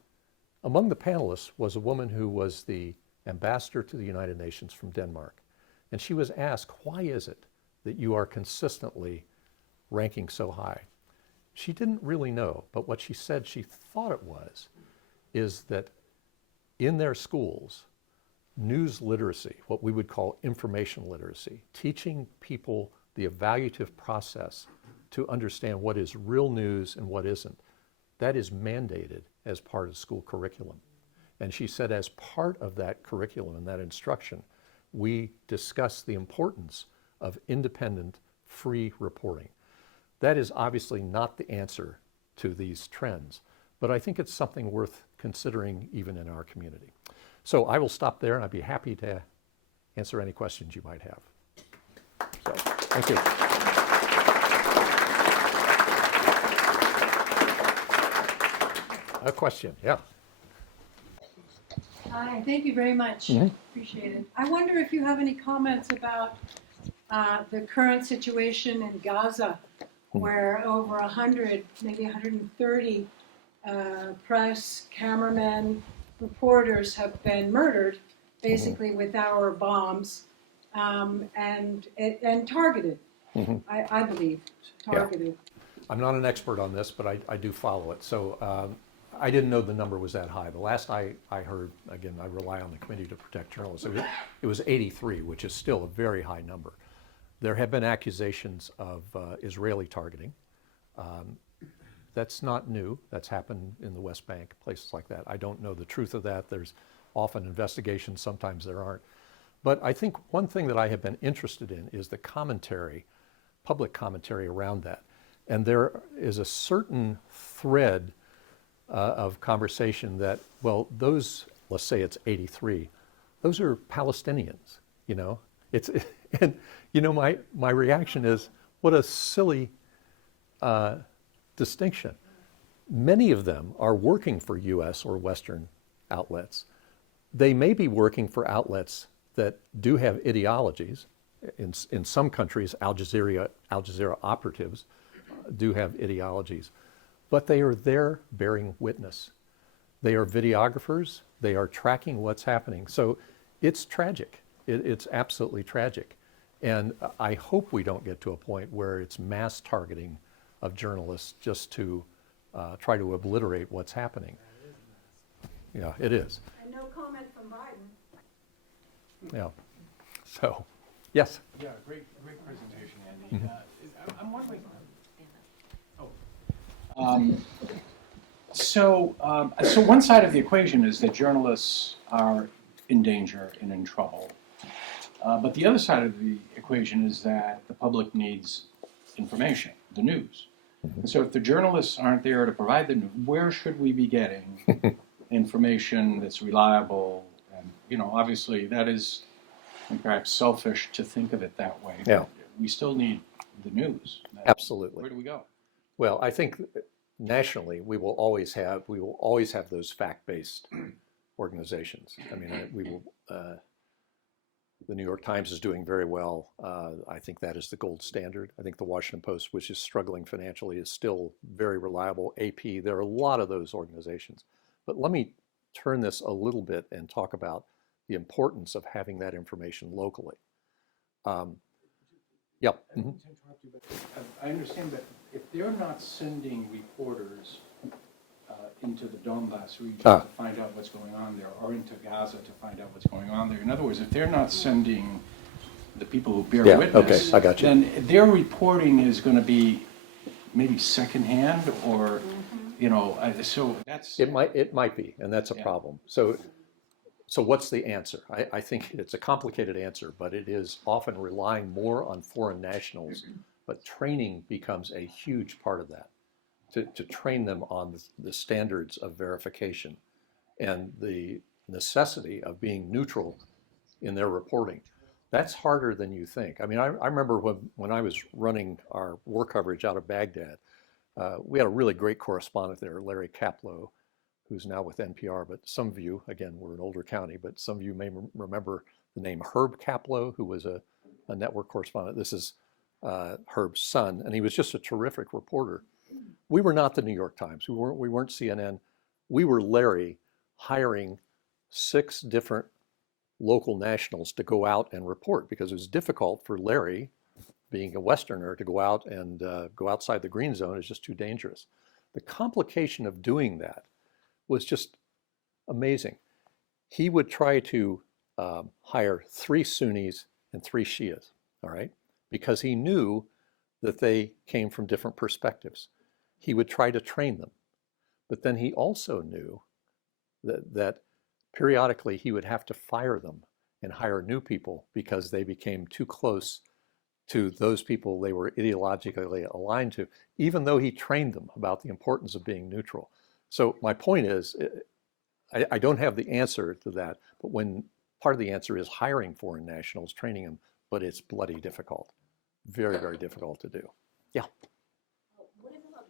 among the panelists was a woman who was the ambassador to the United Nations from Denmark. And she was asked, why is it that you are consistently ranking so high? She didn't really know, but what she said she thought it was, is that in their schools, news literacy, what we would call information literacy, teaching people the evaluative process to understand what is real news and what isn't. That is mandated as part of school curriculum. And she said as part of that curriculum and that instruction, we discuss the importance of independent, free reporting. That is obviously not the answer to these trends, but I think it's something worth considering even in our community. So I will stop there, and I'd be happy to answer any questions you might have. So, thank you. A question, yeah. Hi, thank you very much. Appreciate it. I wonder if you have any comments about the current situation in Gaza, where over 100, maybe 130 press, cameramen, reporters have been murdered, basically with our bombs, and targeted. I believe targeted. Yeah. I'm not an expert on this, but I do follow it. So I didn't know the number was that high. The last I heard, again, I rely on the Committee to Protect Journalists, it was 83, which is still a very high number. There have been accusations of Israeli targeting. That's not new. That's happened in the West Bank, places like that. I don't know the truth of that. There's often investigations, sometimes there aren't. But I think one thing that I have been interested in is the commentary, public commentary around that. And there is a certain thread of conversation that, well, those, let's say it's 83, those are Palestinians, you know? And you know, my reaction is, what a silly distinction. Many of them are working for US or Western outlets. They may be working for outlets that do have ideologies. In some countries, Al Jazeera operatives do have ideologies, but they are there bearing witness. They are videographers. They are tracking what's happening. So it's tragic. It's absolutely tragic. And I hope we don't get to a point where it's mass targeting of journalists just to try to obliterate what's happening. Yeah, it is. And no comment from Biden. Yeah. So, yes. Yeah, great presentation, Andy. I'm wondering. So one side of the equation is that journalists are in danger and in trouble. But the other side of the equation is that the public needs information, the news. And so if the journalists aren't there to provide the news, where should we be getting information that's reliable? And, you know, obviously that is perhaps selfish to think of it that way. Yeah. But we still need the news. Absolutely. Where do we go? Well, I think nationally we will always have those fact-based organizations. I mean, we will. The New York Times is doing very well. I think that is the gold standard. I think the Washington Post, which is struggling financially, is still very reliable. AP, there are a lot of those organizations. But let me turn this a little bit and talk about the importance of having that information locally. Yeah. I don't mean to interrupt you, but I understand that if they're not sending reporters into the Donbass region to find out what's going on there, or into Gaza to find out what's going on there, in other words, if they're not sending the people who bear witness, okay, I got you. then their reporting is going to be maybe secondhand, or you know, so that's It might be, and that's a problem. So what's the answer? I think it's a complicated answer, but it is often relying more on foreign nationals, but training becomes a huge part of that, to train them on the standards of verification and the necessity of being neutral in their reporting. That's harder than you think. I mean, I remember when I was running our war coverage out of Baghdad, we had a really great correspondent there, Larry Kaplow, who's now with NPR, but some of you, again, we're an older county, but some of you may remember the name Herb Kaplow, who was a network correspondent. This is Herb's son, and he was just a terrific reporter. We were not the New York Times. We weren't CNN. We were Larry hiring 6 different local nationals to go out and report, because it was difficult for Larry, being a Westerner, to go out and go outside the green zone is just too dangerous. The complication of doing that was just amazing. He would try to hire 3 Sunnis and 3 Shias, all right? Because he knew that they came from different perspectives. He would try to train them. But then he also knew that periodically he would have to fire them and hire new people because they became too close to those people they were ideologically aligned to, even though he trained them about the importance of being neutral. So my point is, I don't have the answer to that, but when part of the answer is hiring foreign nationals, training them, but it's bloody difficult. Very, very difficult to do. Yeah. What about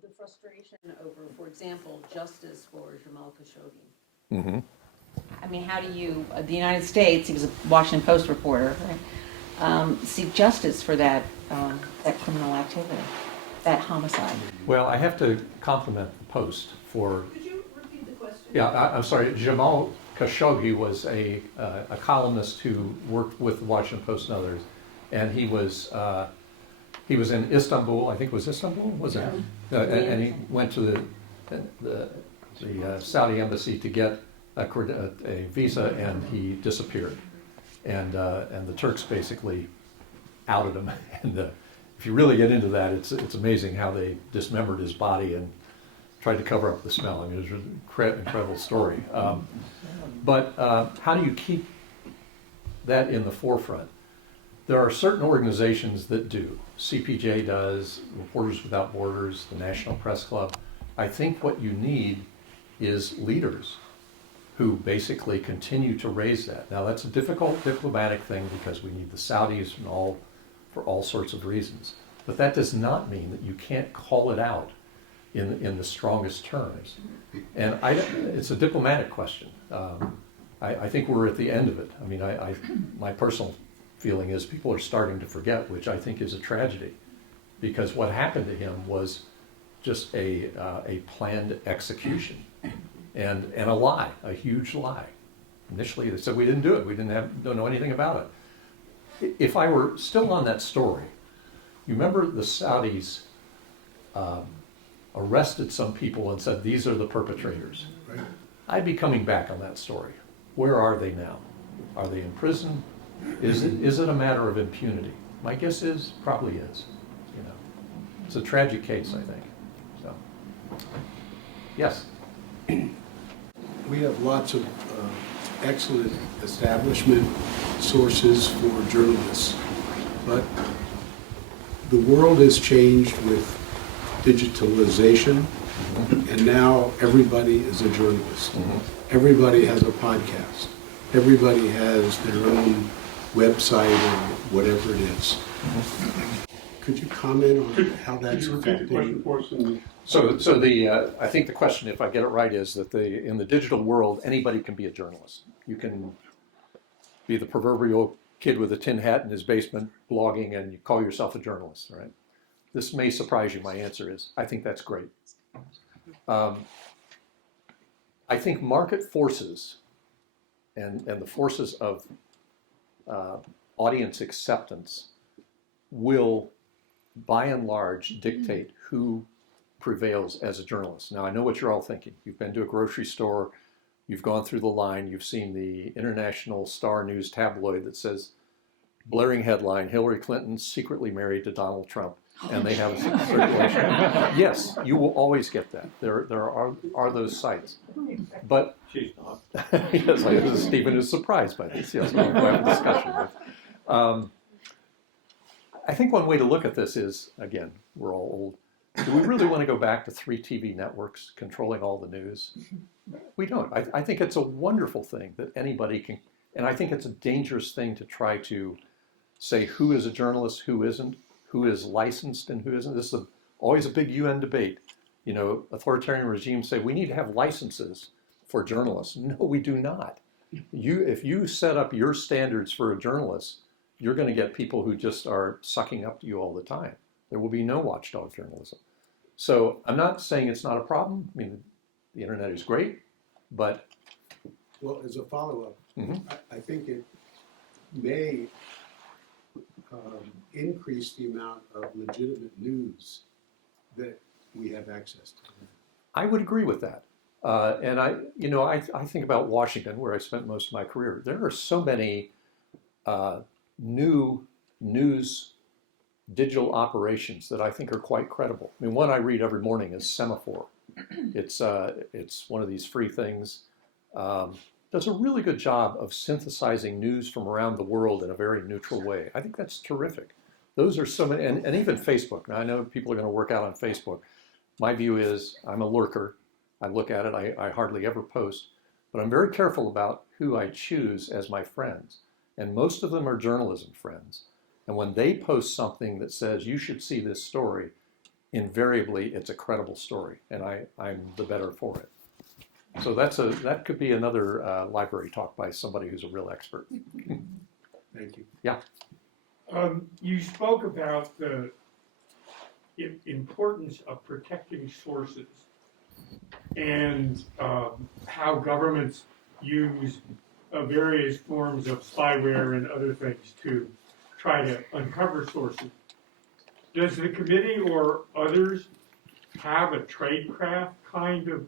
the frustration over, for example, justice for Jamal Khashoggi? Mm-hmm. I mean, how do you, the United States, he was a Washington Post reporter, right, seek justice for that criminal activity, that homicide? Well, I have to compliment the Post for. Could you repeat the question? Yeah, I'm sorry. Jamal Khashoggi was a columnist who worked with the Washington Post and others, and he was in Istanbul. I think it was Istanbul, was it? And he went to the Saudi embassy to get a visa, and he disappeared. And the Turks basically outed him. And if you really get into that, it's amazing how they dismembered his body and tried to cover up the smell. I mean, it was an incredible story. But how do you keep that in the forefront? There are certain organizations that do. CPJ does, Reporters Without Borders, the National Press Club. I think what you need is leaders who basically continue to raise that. Now, that's a difficult diplomatic thing because we need the Saudis and for all sorts of reasons. But that does not mean that you can't call it out in the strongest terms. And it's a diplomatic question. I think we're at the end of it. I mean, my personal feeling is people are starting to forget, which I think is a tragedy, because what happened to him was just a planned execution and a lie, a huge lie. Initially, they said we didn't do it. We don't know anything about it. If I were still on that story, you remember the Saudis arrested some people and said, these are the perpetrators. Right. I'd be coming back on that story. Where are they now? Are they in prison? Is it a matter of impunity? My guess is probably is. You know, it's a tragic case, I think. So, yes. We have lots of excellent establishment sources for journalists, but the world has changed with digitalization, and now everybody is a journalist. Everybody has a podcast. Everybody has their own website or whatever it is. Could you comment on how that's affecting? So I think the question, if I get it right, is that in the digital world, anybody can be a journalist. You can be the proverbial kid with a tin hat in his basement blogging, and you call yourself a journalist, right? This may surprise you. My answer is, I think that's great. I think market forces and the forces of audience acceptance will, by and large, dictate who prevails as a journalist. Now, I know what you're all thinking. You've been to a grocery store, you've gone through the line, you've seen the International Star News tabloid that says, blaring headline, Hillary Clinton secretly married to Donald Trump, and they have a circulation. Yes, you will always get that. There are those sites. But She's not. yes, Stephen is surprised by this. Yes, we'll have a discussion with. I think one way to look at this is, again, we're all old. Do we really want to go back to 3 TV networks controlling all the news? We don't. I think it's a wonderful thing that anybody can, and I think it's a dangerous thing to try to say who is a journalist, who isn't, who is licensed and who isn't. This is always a big UN debate. You know, authoritarian regimes say we need to have licenses for journalists. No, we do not. If you set up your standards for a journalist, you're going to get people who just are sucking up to you all the time. There will be no watchdog journalism. So I'm not saying it's not a problem. I mean, the internet is great, but... Well, as a follow-up, I think it may increase the amount of legitimate news that we have access to. I would agree with that. And I think about Washington, where I spent most of my career. There are so many new news digital operations that I think are quite credible. I mean, one I read every morning is Semaphore. It's one of these free things. Does a really good job of synthesizing news from around the world in a very neutral way. I think that's terrific. Those are so many, and even Facebook. Now I know people are going to work out on Facebook. My view is I'm a lurker. I look at it, I hardly ever post, but I'm very careful about who I choose as my friends. And most of them are journalism friends. And when they post something that says you should see this story, invariably it's a credible story, and I'm the better for it. So that could be another library talk by somebody who's a real expert. Thank you. Yeah. You spoke about the importance of protecting sources and how governments use various forms of spyware and other things to try to uncover sources. Does the committee or others have a tradecraft kind of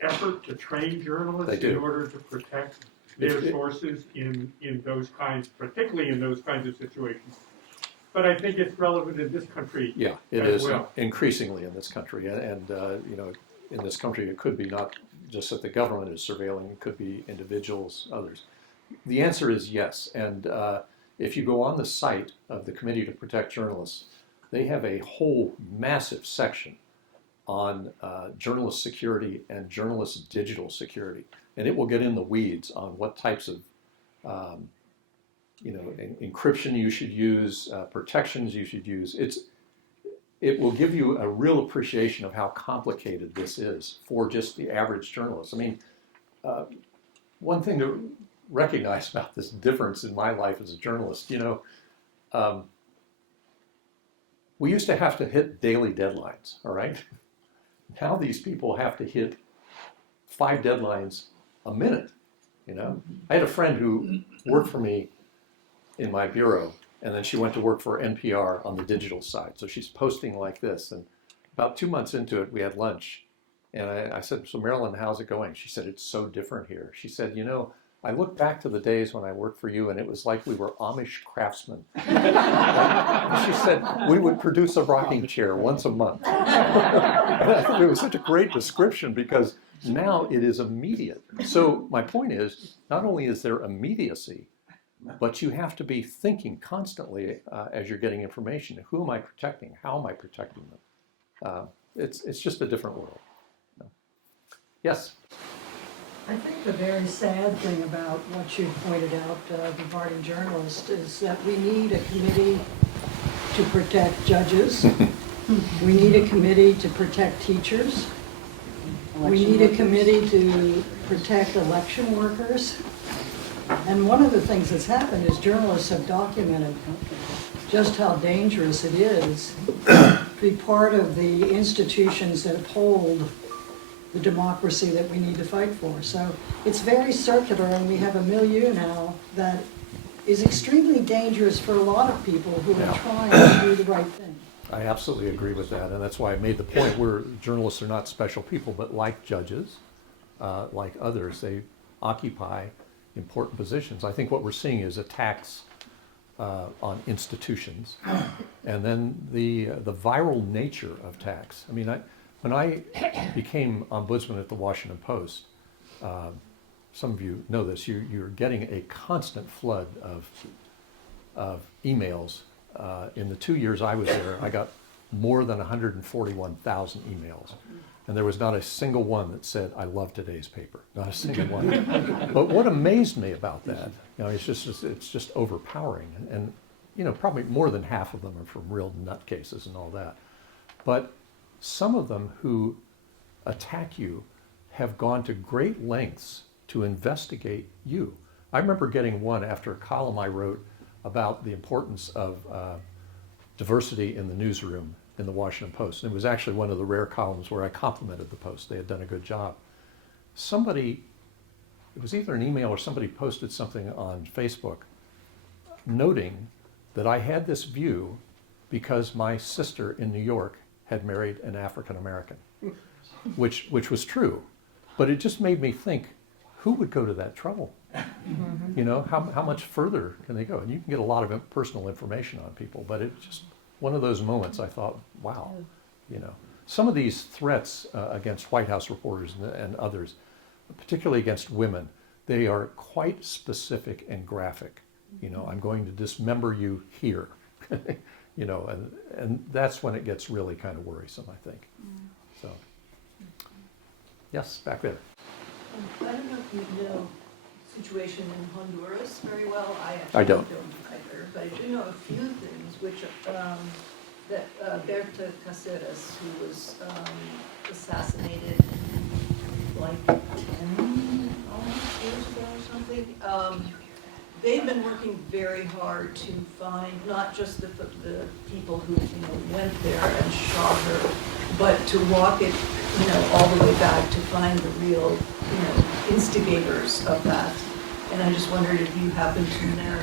effort to train journalists They do. in order to protect their sources in those kinds, particularly in those kinds of situations? But I think it's relevant in this country. Yeah, it as is well. increasingly in this country, and you know, in this country, it could be not just that the government is surveilling; it could be individuals, others. The answer is yes, and if you go on the site of the Committee to Protect Journalists, they have a whole massive section on journalist security and journalist digital security, and it will get in the weeds on what types of encryption you should use, protections you should use. It will give you a real appreciation of how complicated this is for just the average journalist. I mean, one thing to recognize about this difference in my life as a journalist, we used to have to hit daily deadlines, all right? Now these people have to hit 5 deadlines a minute, I had a friend who worked for me in my bureau, and then she went to work for NPR on the digital side. So she's posting like this, and about 2 months into it, we had lunch, and I said, "So Marilyn, how's it going?" She said, "It's so different here." She said, "I look back to the days when I worked for you, and it was like we were Amish craftsmen." She said, "We would produce a rocking chair once a month." And I thought it was such a great description because now it is immediate. So my point is, not only is there immediacy, but you have to be thinking constantly as you're getting information. Who am I protecting? How am I protecting them? It's just a different world. Yes? I think the very sad thing about what you pointed out regarding journalists is that we need a committee to protect judges. We need a committee to protect teachers. We need a committee to protect election workers. And one of the things that's happened is journalists have documented just how dangerous it is to be part of the institutions that uphold the democracy that we need to fight for. So it's very circular, and we have a milieu now that is extremely dangerous for a lot of people who are trying to do the right thing. I absolutely agree with that, and that's why I made the point where journalists are not special people, but like judges, like others, they occupy important positions. I think what we're seeing is attacks on institutions, and then the viral nature of attacks. I mean, when I became ombudsman at the Washington Post, some of you know this, you're getting a constant flood of emails. In the 2 years I was there, I got more than 141,000 emails. And there was not a single one that said, "I love today's paper." Not a single one. But what amazed me about that, it's just overpowering. And probably more than half of them are from real nutcases and all that. But some of them who attack you have gone to great lengths to investigate you. I remember getting one after a column I wrote about the importance of diversity in the newsroom in the Washington Post. And it was actually one of the rare columns where I complimented the Post. They had done a good job. It was either an email or somebody posted something on Facebook noting that I had this view because my sister in New York had married an African American, which was true. But it just made me think, who would go to that trouble? You know, how much further can they go? And you can get a lot of personal information on people, but it's just one of those moments I thought, wow, you know. Some of these threats against White House reporters and others, particularly against women, they are quite specific and graphic. You know, I'm going to dismember you here. You know, and that's when it gets really kind of worrisome, I think. So, yes, back there. I don't know if you know the situation in Honduras very well. I don't. Either, but I do know a few things which, that Berta Cáceres, who was assassinated like 10 almost years ago or something. They've been working very hard to find not just the people who went there and shot her, but to walk it all the way back to find the real instigators of that. And I just wondered if you happen to know.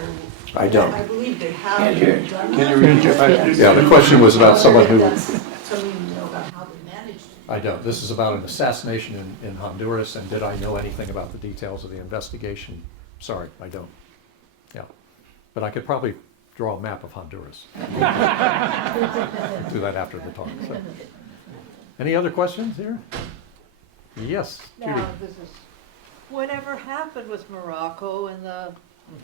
I don't. I believe they have done Can that. you repeat? Yeah, the question was about someone who. That's something you know about how they managed it. I don't. This is about an assassination in Honduras, and did I know anything about the details of the investigation? Sorry, I don't. Yeah, but I could probably draw a map of Honduras. Do that after the talk. So. Any other questions here? Yes, Judy. Now, this is, whatever happened with Morocco and the,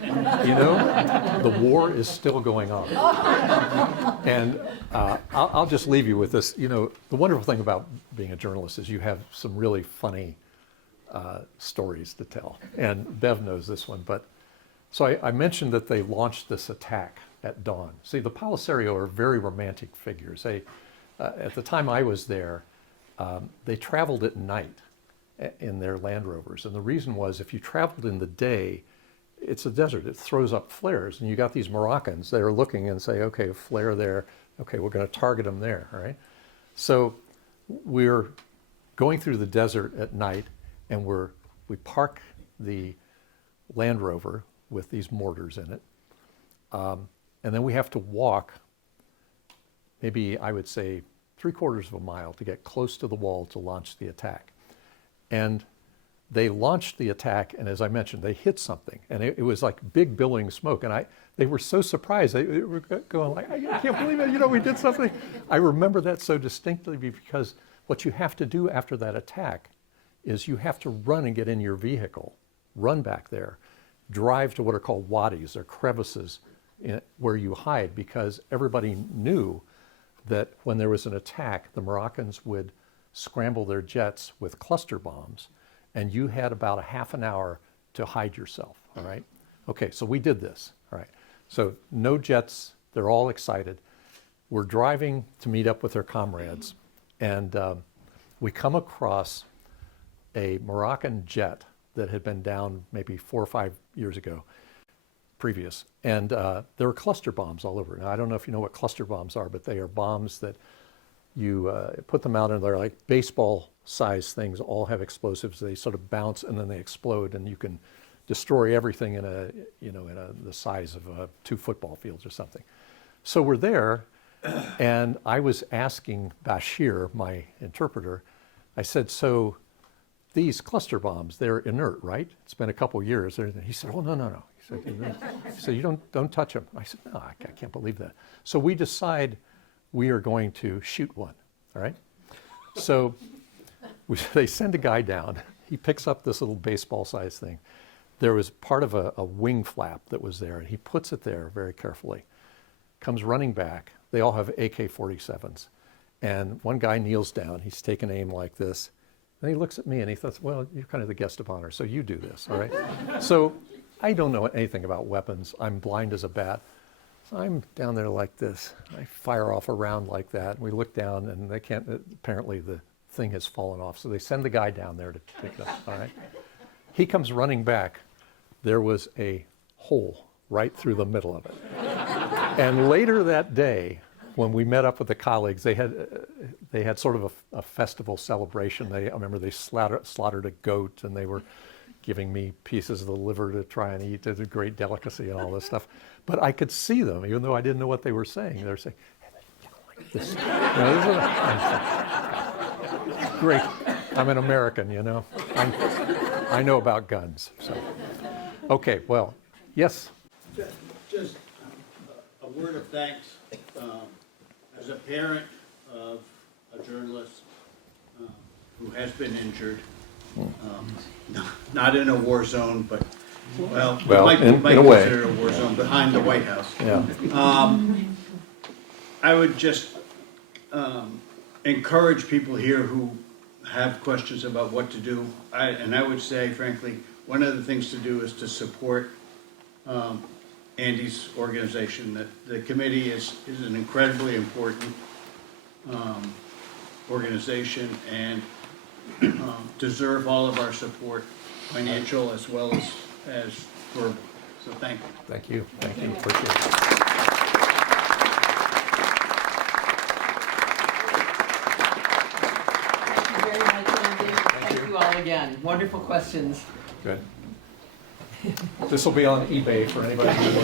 You know, the war is still going on. And I'll just leave you with this. You know, the wonderful thing about being a journalist is you have some really funny stories to tell. And Bev knows this one, but so I mentioned that they launched this attack at dawn. See, the Polisario are very romantic figures. They, at the time I was there, they traveled at night in their Land Rovers. And the reason was if you traveled in the day, it's a desert. It throws up flares. And you got these Moroccans that are looking and say, okay, a flare there. Okay, we're going to target them there, all right? So we're going through the desert at night, and we park the Land Rover with these mortars in it. And then we have to walk, maybe I would say 3/4 of a mile to get close to the wall to launch the attack. And they launched the attack, and as I mentioned, they hit something, and it was like big billowing smoke. And they were so surprised. They were going like, I can't believe it, you know, we did something. I remember that so distinctly because what you have to do after that attack is you have to run and get in your vehicle, run back there, drive to what are called wadis, or crevices where you hide, because everybody knew that when there was an attack, the Moroccans would scramble their jets with cluster bombs, and you had about a half an hour to hide yourself, all right? Okay, so we did this, all right? So no jets, they're all excited. We're driving to meet up with their comrades, and we come across a Moroccan jet that had been down maybe 4 or 5 years ago, previous, and there were cluster bombs all over. Now, I don't know if you know what cluster bombs are, but they are bombs that you put them out, and they're like baseball-sized things, all have explosives. They sort of bounce, and then they explode, and you can destroy everything in the size of 2 football fields or something. So we're there, and I was asking Bashir, my interpreter, I said, so these cluster bombs, they're inert, right? It's been a couple years. He said, oh, no. He said, you don't touch them. I said, no, I can't believe that. So we decide we are going to shoot one, all right? So they send a guy down. He picks up this little baseball-sized thing. There was part of a wing flap that was there, and he puts it there very carefully. Comes running back. They all have AK-47s. And one guy kneels down. He's taking aim like this. And he looks at me, and he thought, well, you're kind of the guest of honor, so you do this, all right? So I don't know anything about weapons. I'm blind as a bat. So I'm down there like this. I fire off a round like that. We look down, and they can't, apparently the thing has fallen off. So they send the guy down there to pick it up, all right? He comes running back. There was a hole right through the middle of it. And later that day, when we met up with the colleagues, they had sort of a festival celebration. I remember they slaughtered a goat, and they were giving me pieces of the liver to try and eat. It's a great delicacy and all this stuff. But I could see them, even though I didn't know what they were saying. They were saying, hey, like this. You know, this is great. I'm an American, you know. I know about guns. So. Okay, well, yes. Just a word of thanks. As a parent of a journalist who has been injured, not in a war zone, but, well, Well, might in a way. consider it a war zone behind the White House. Yeah. I would just encourage people here who have questions about what to do. And I would say, frankly, one of the things to do is to support Andy's organization. That the committee is an incredibly important organization and deserve all of our support, financial as well as verbal. So thank you. Thank you. Thank you. Appreciate it. Thank you very much, Andy. Thank you all again. Wonderful questions. Good. This will be on eBay for anybody who